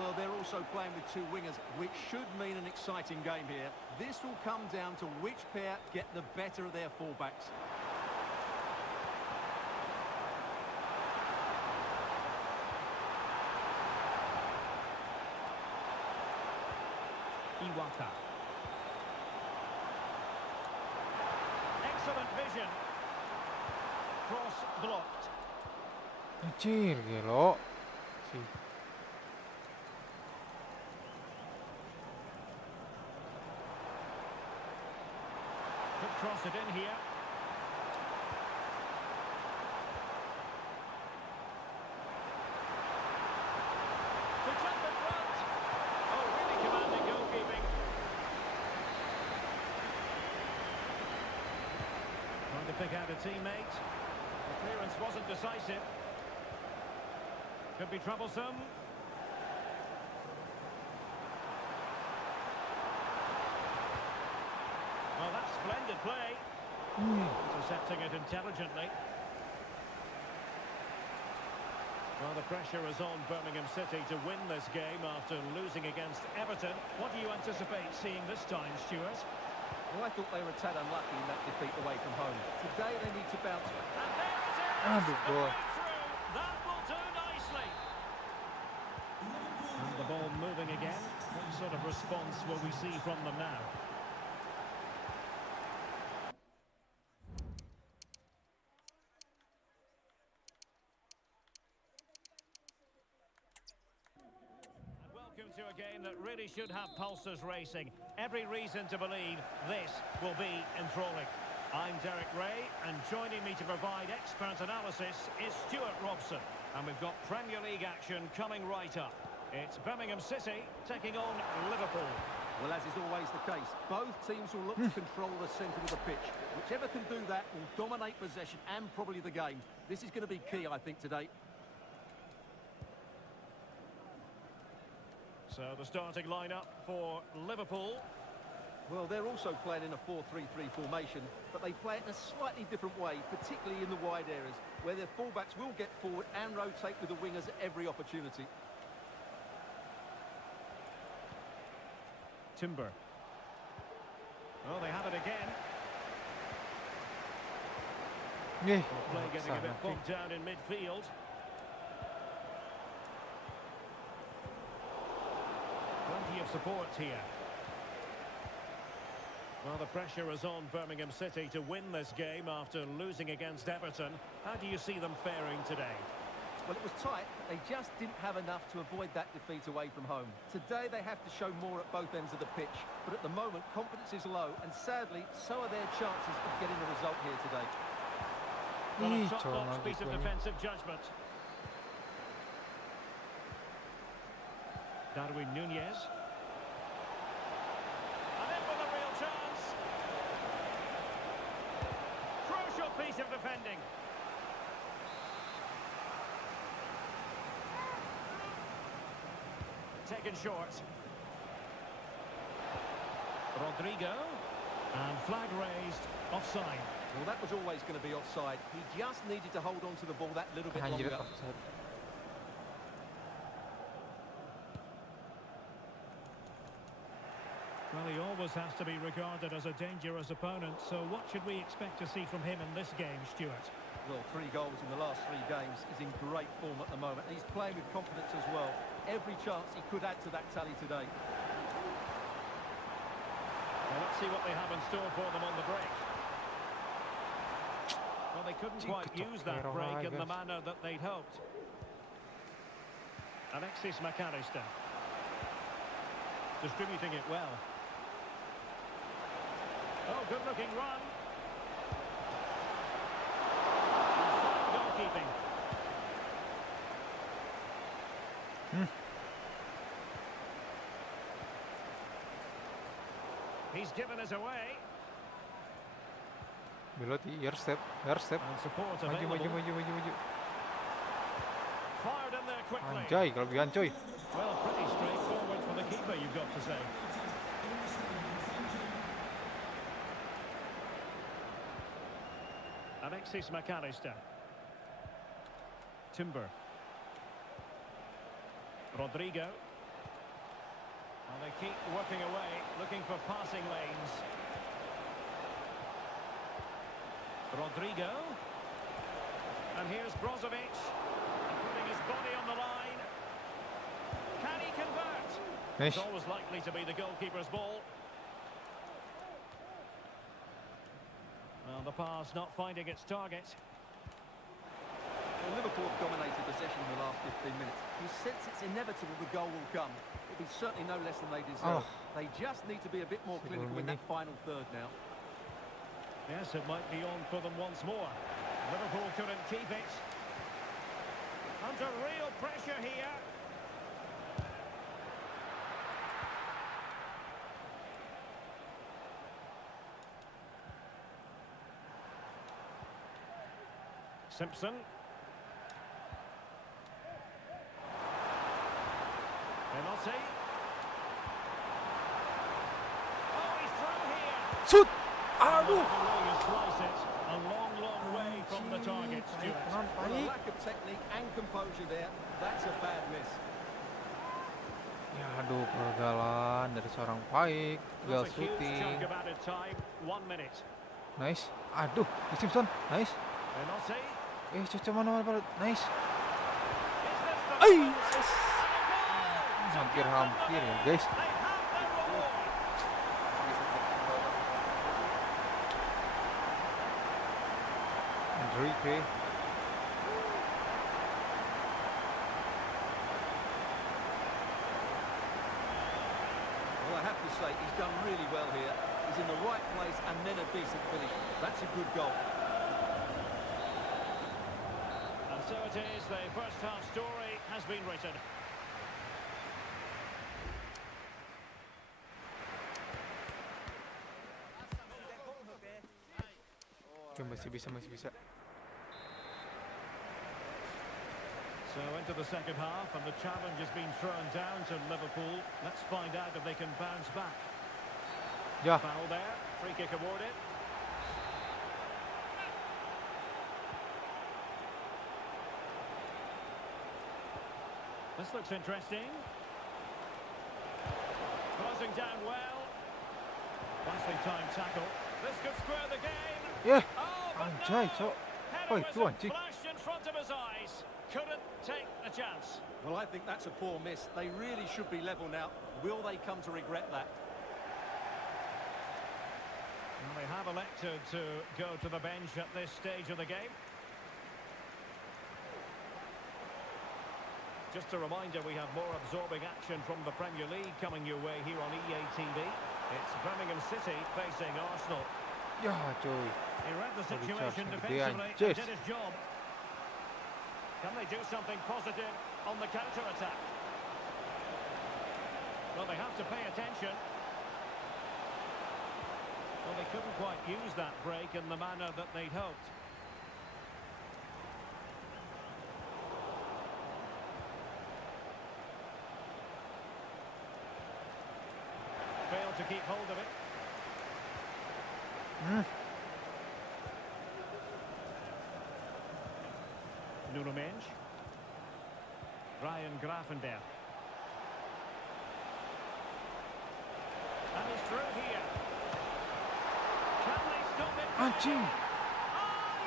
Well, they're also playing with two wingers, which should mean an exciting game here. This will come down to which pair get the better of their fullbacks. Iwaka. Excellent vision. Cross blocked. Anjir, gelo. Si. Could cross it in here. To jump in front. Oh, really commanding goalkeeping. Trying to pick out a teammate. The clearance wasn't decisive. Could be troublesome. Well, that's splendid play. Intercepting it intelligently. Well, the pressure is on Birmingham City to win this game after losing against Everton. What do you anticipate seeing this time, Stuart? Well, I thought they were a tad unlucky in that defeat away from home. Today they need to bounce. And there it is! Aduh, boy. That will do nicely. And the ball moving again. What sort of response will we see from them now? Welcome to a game that really should have pulses racing. Every reason to believe this will be enthralling. I'm Derek Ray, and joining me to provide expert analysis is Stuart Robson. And we've got Premier League action coming right up. It's Birmingham City taking on Liverpool. Well, as is always the case, both teams will look to control the centre of the pitch. Whichever can do that will dominate possession and probably the game. This is going to be key, I think, today. So the starting lineup for Liverpool. Well, they're also playing in a 4-3-3 formation, but they play it in a slightly different way, particularly in the wide areas, where their fullbacks will get forward and rotate with the wingers at every opportunity. Timber. Oh, they have it again. Yeah. Play getting a bit bogged down in midfield. Plenty of support here. Well, the pressure is on Birmingham City to win this game after losing against Everton. How do you see them faring today? Well, it was tight. They just didn't have enough to avoid that defeat away from home. Today, they have to show more at both ends of the pitch. But at the moment, confidence is low, and sadly, so are their chances of getting the result here today. Well, a top-notch piece of defensive judgment. Darwin Núñez. And in with a real chance. Crucial piece of defending. Taken short. Rodrigo. And flag raised. Offside. Well, that was always going to be offside. He just needed to hold on to the ball that little bit Anjir, longer. offside. Well, he always has to be regarded as a dangerous opponent, so what should we expect to see from him in this game, Stuart? Well, 3 goals in the last 3 games. He's in great form at the moment. He's playing with confidence as well. Every chance he could add to that tally today. Well, let's see what they have in store for them on the break. Well, they couldn't quite use that break in the manner that they'd hoped. Alexis McAllister. Distributing it well. Oh, good-looking run. Goalkeeping. He's given us away. Belotti, airstep. And support available. Maju. Fired in there quickly. Anjay, kelebihan coy. Well, pretty straightforward for the keeper, you've got to say. Alexis McAllister. Timber. Rodrigo. Well, they keep working away, looking for passing lanes. Rodrigo. And here's Brozovic. Putting his body on the line. Can he convert? Nice. It's always likely to be the goalkeeper's ball. Well, the pass not finding its target. Well, Liverpool have dominated possession in the last 15 minutes. You sense it's inevitable the goal will come. It'll be certainly no less than they deserve. They just need to be a bit more clinical in that final third now. Yes, it might be on for them once more. Liverpool couldn't keep it. Under real pressure here. Simpson. Belotti. Oh, he's through here. Shoot! The way you slice it, a long, long way from the target, Stuart. Well, a lack of technique and composure there. That's a bad miss. Ya aduh, kegagalan dari seorang Paik. Gagal That's a huge shooting. chunk of added time. 1 minute. Nice. Aduh, di Simpson. Nice. Belotti. Cocok mana nice. Is this the Ay! chance? Hampir-hampir ya guys. They have their reward. Enrique. Well, I have to say, he's done really well here. He's in the right place and then a decent finish. That's a good goal. And so it is, the first half story has been written. Oke, masih bisa. So into the second half, and the challenge has been thrown down to Liverpool. Let's find out if they can bounce back. Ya. Foul there, free kick awarded. This looks interesting. Closing down well. Nicely timed tackle. This could square the game. Yeah. Oh, but Anjay, no! cok. Header Oi, was tu anjing. flashed in front of his eyes. Couldn't take the chance. Well, I think that's a poor miss. They really should be level now. Will they come to regret that? And they have elected to go to the bench at this stage of the game. Just a reminder, we have more absorbing action from the Premier League coming your way here on EA TV. It's Birmingham City facing Arsenal. Ya, cuy. He read the Holy situation charge, defensively gedean. and did his job. Can they do something positive on the counter-attack? Well, they have to pay attention. Well, they couldn't quite use that break in the manner that they'd hoped. Failed to keep hold of it. Nuno Mendes. Ryan Gravenberch. And he's through here. Can they stop it? Anjing. Oh,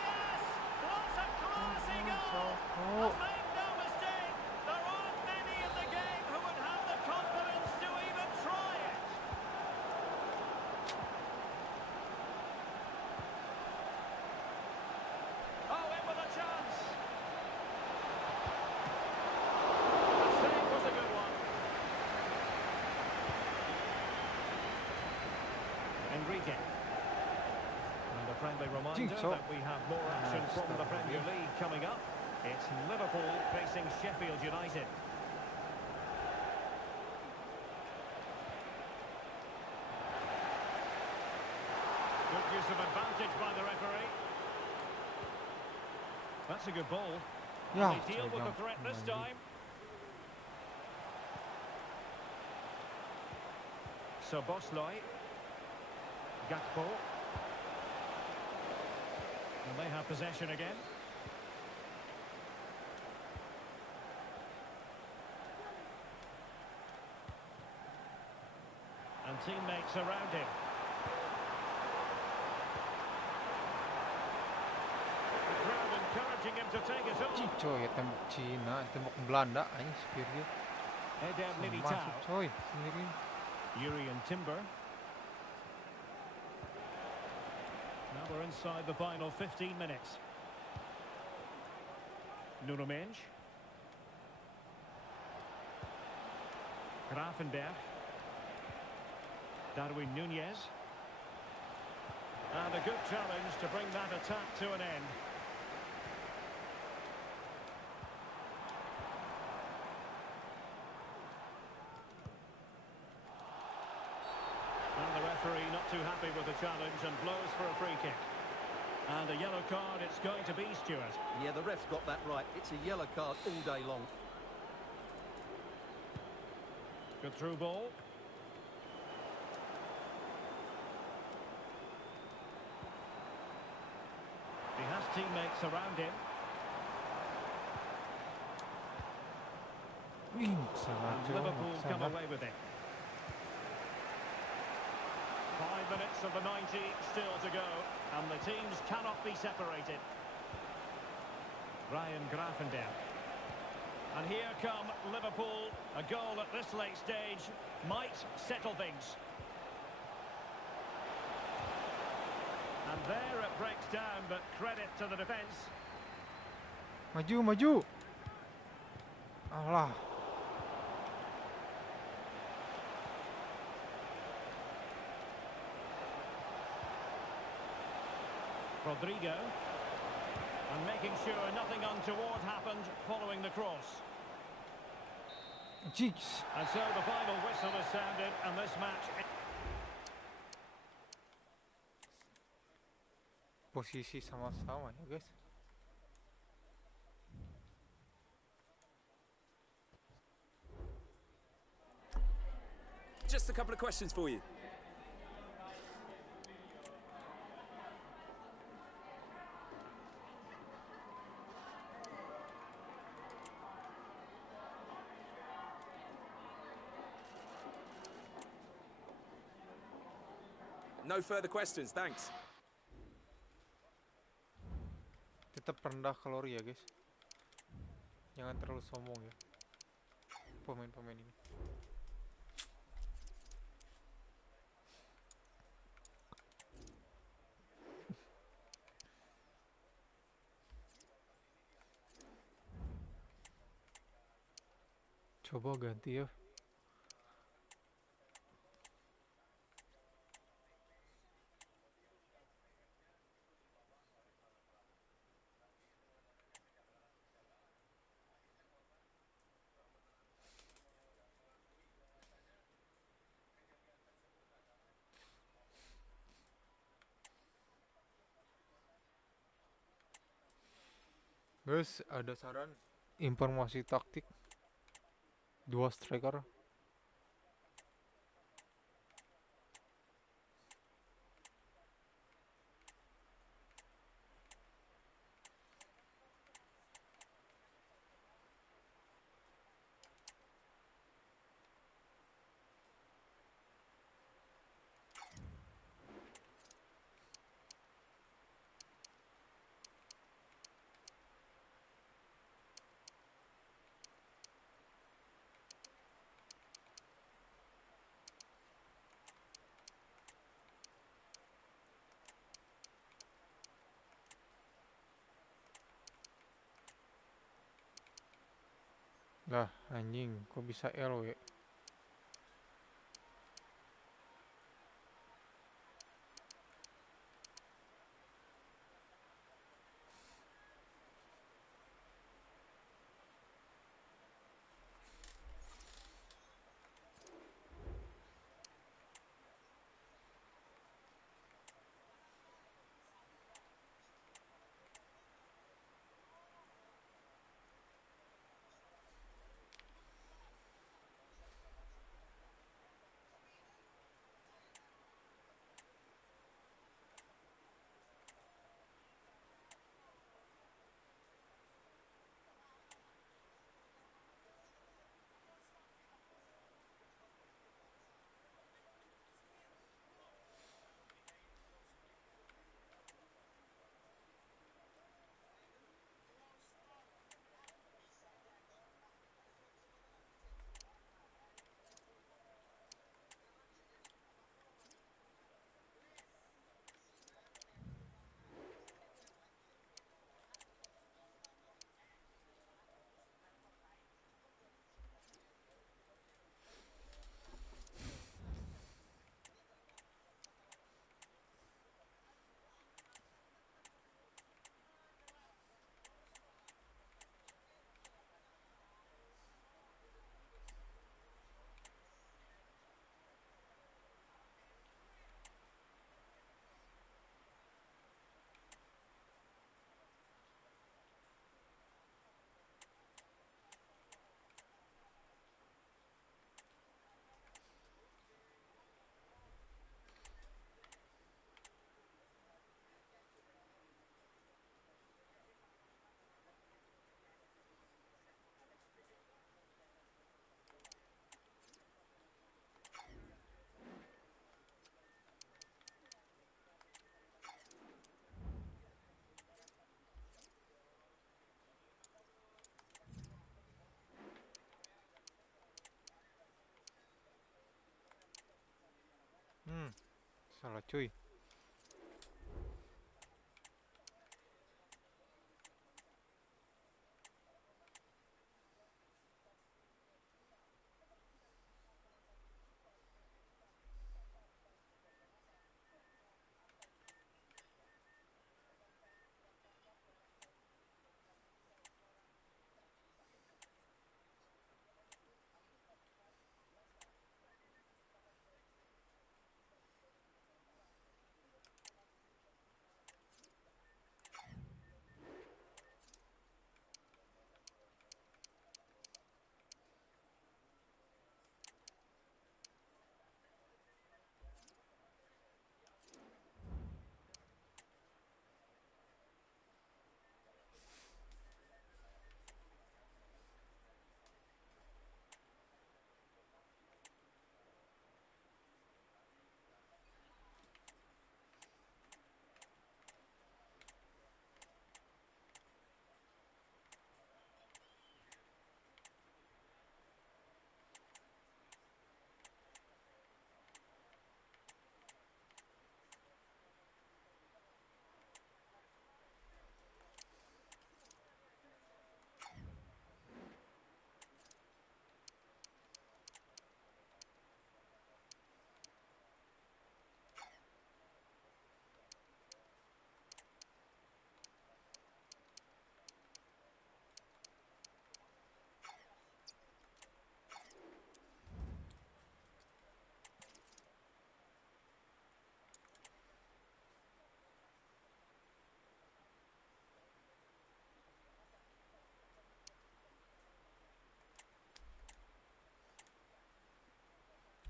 yes! What a classy goal! And make no mistake, there aren't many in the game who would have the confidence to even try it. that we have more action from the Premier League coming up. It's Liverpool facing Sheffield United. Good use of advantage by the referee. That's a good ball. Ya, They deal with the threat this time. So Bosley, Gakpo, and they have possession again. And teammates around him. The crowd encouraging him to take it on. Coy, tembok Cina, tembok Belanda, anjing spiritnya. Eder Masuk Militao, coy, sendiri. Yuri and Timber. Now we're inside the final 15 minutes. Nuno Mendes. Grafenberg. Darwin Núñez. And a good challenge to bring that attack to an end. And the referee not too happy with the challenge and blows for a free kick. And a yellow card it's going to be, Stuart. Yeah, the ref's got that right. It's a yellow card all day long. Good through ball. He has teammates around him. And Liverpool come away with it. 5 minutes of the 90 still to go, and the teams cannot be separated. Ryan Grafenberg. And here come Liverpool. A goal at this late stage might settle things. And there it breaks down, but credit to the defence. Maju, maju. Alah. Rodrigo. And making sure nothing untoward happened following the cross. Jeez. And so the final whistle is sounded, and this match... Posisi sama-sama ya guys. Just a couple of questions for you. No further questions, thanks. Tetap rendah kalori ya guys. Jangan terlalu sombong ya pemain-pemain ini. Coba ganti ya. Guys, ada saran informasi taktik 2 striker. Lah anjing, kok bisa LW? Salah cuy.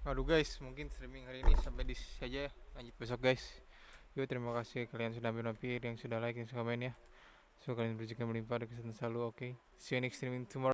Aduh guys, mungkin streaming hari ini sampai di sini saja ya. Lanjut besok guys. Yuk, terima kasih kalian sudah mampir, yang sudah like, yang sudah komen ya. Semoga kalian berjaya melimpah dan kesehatan selalu. Oke, see you next streaming tomorrow.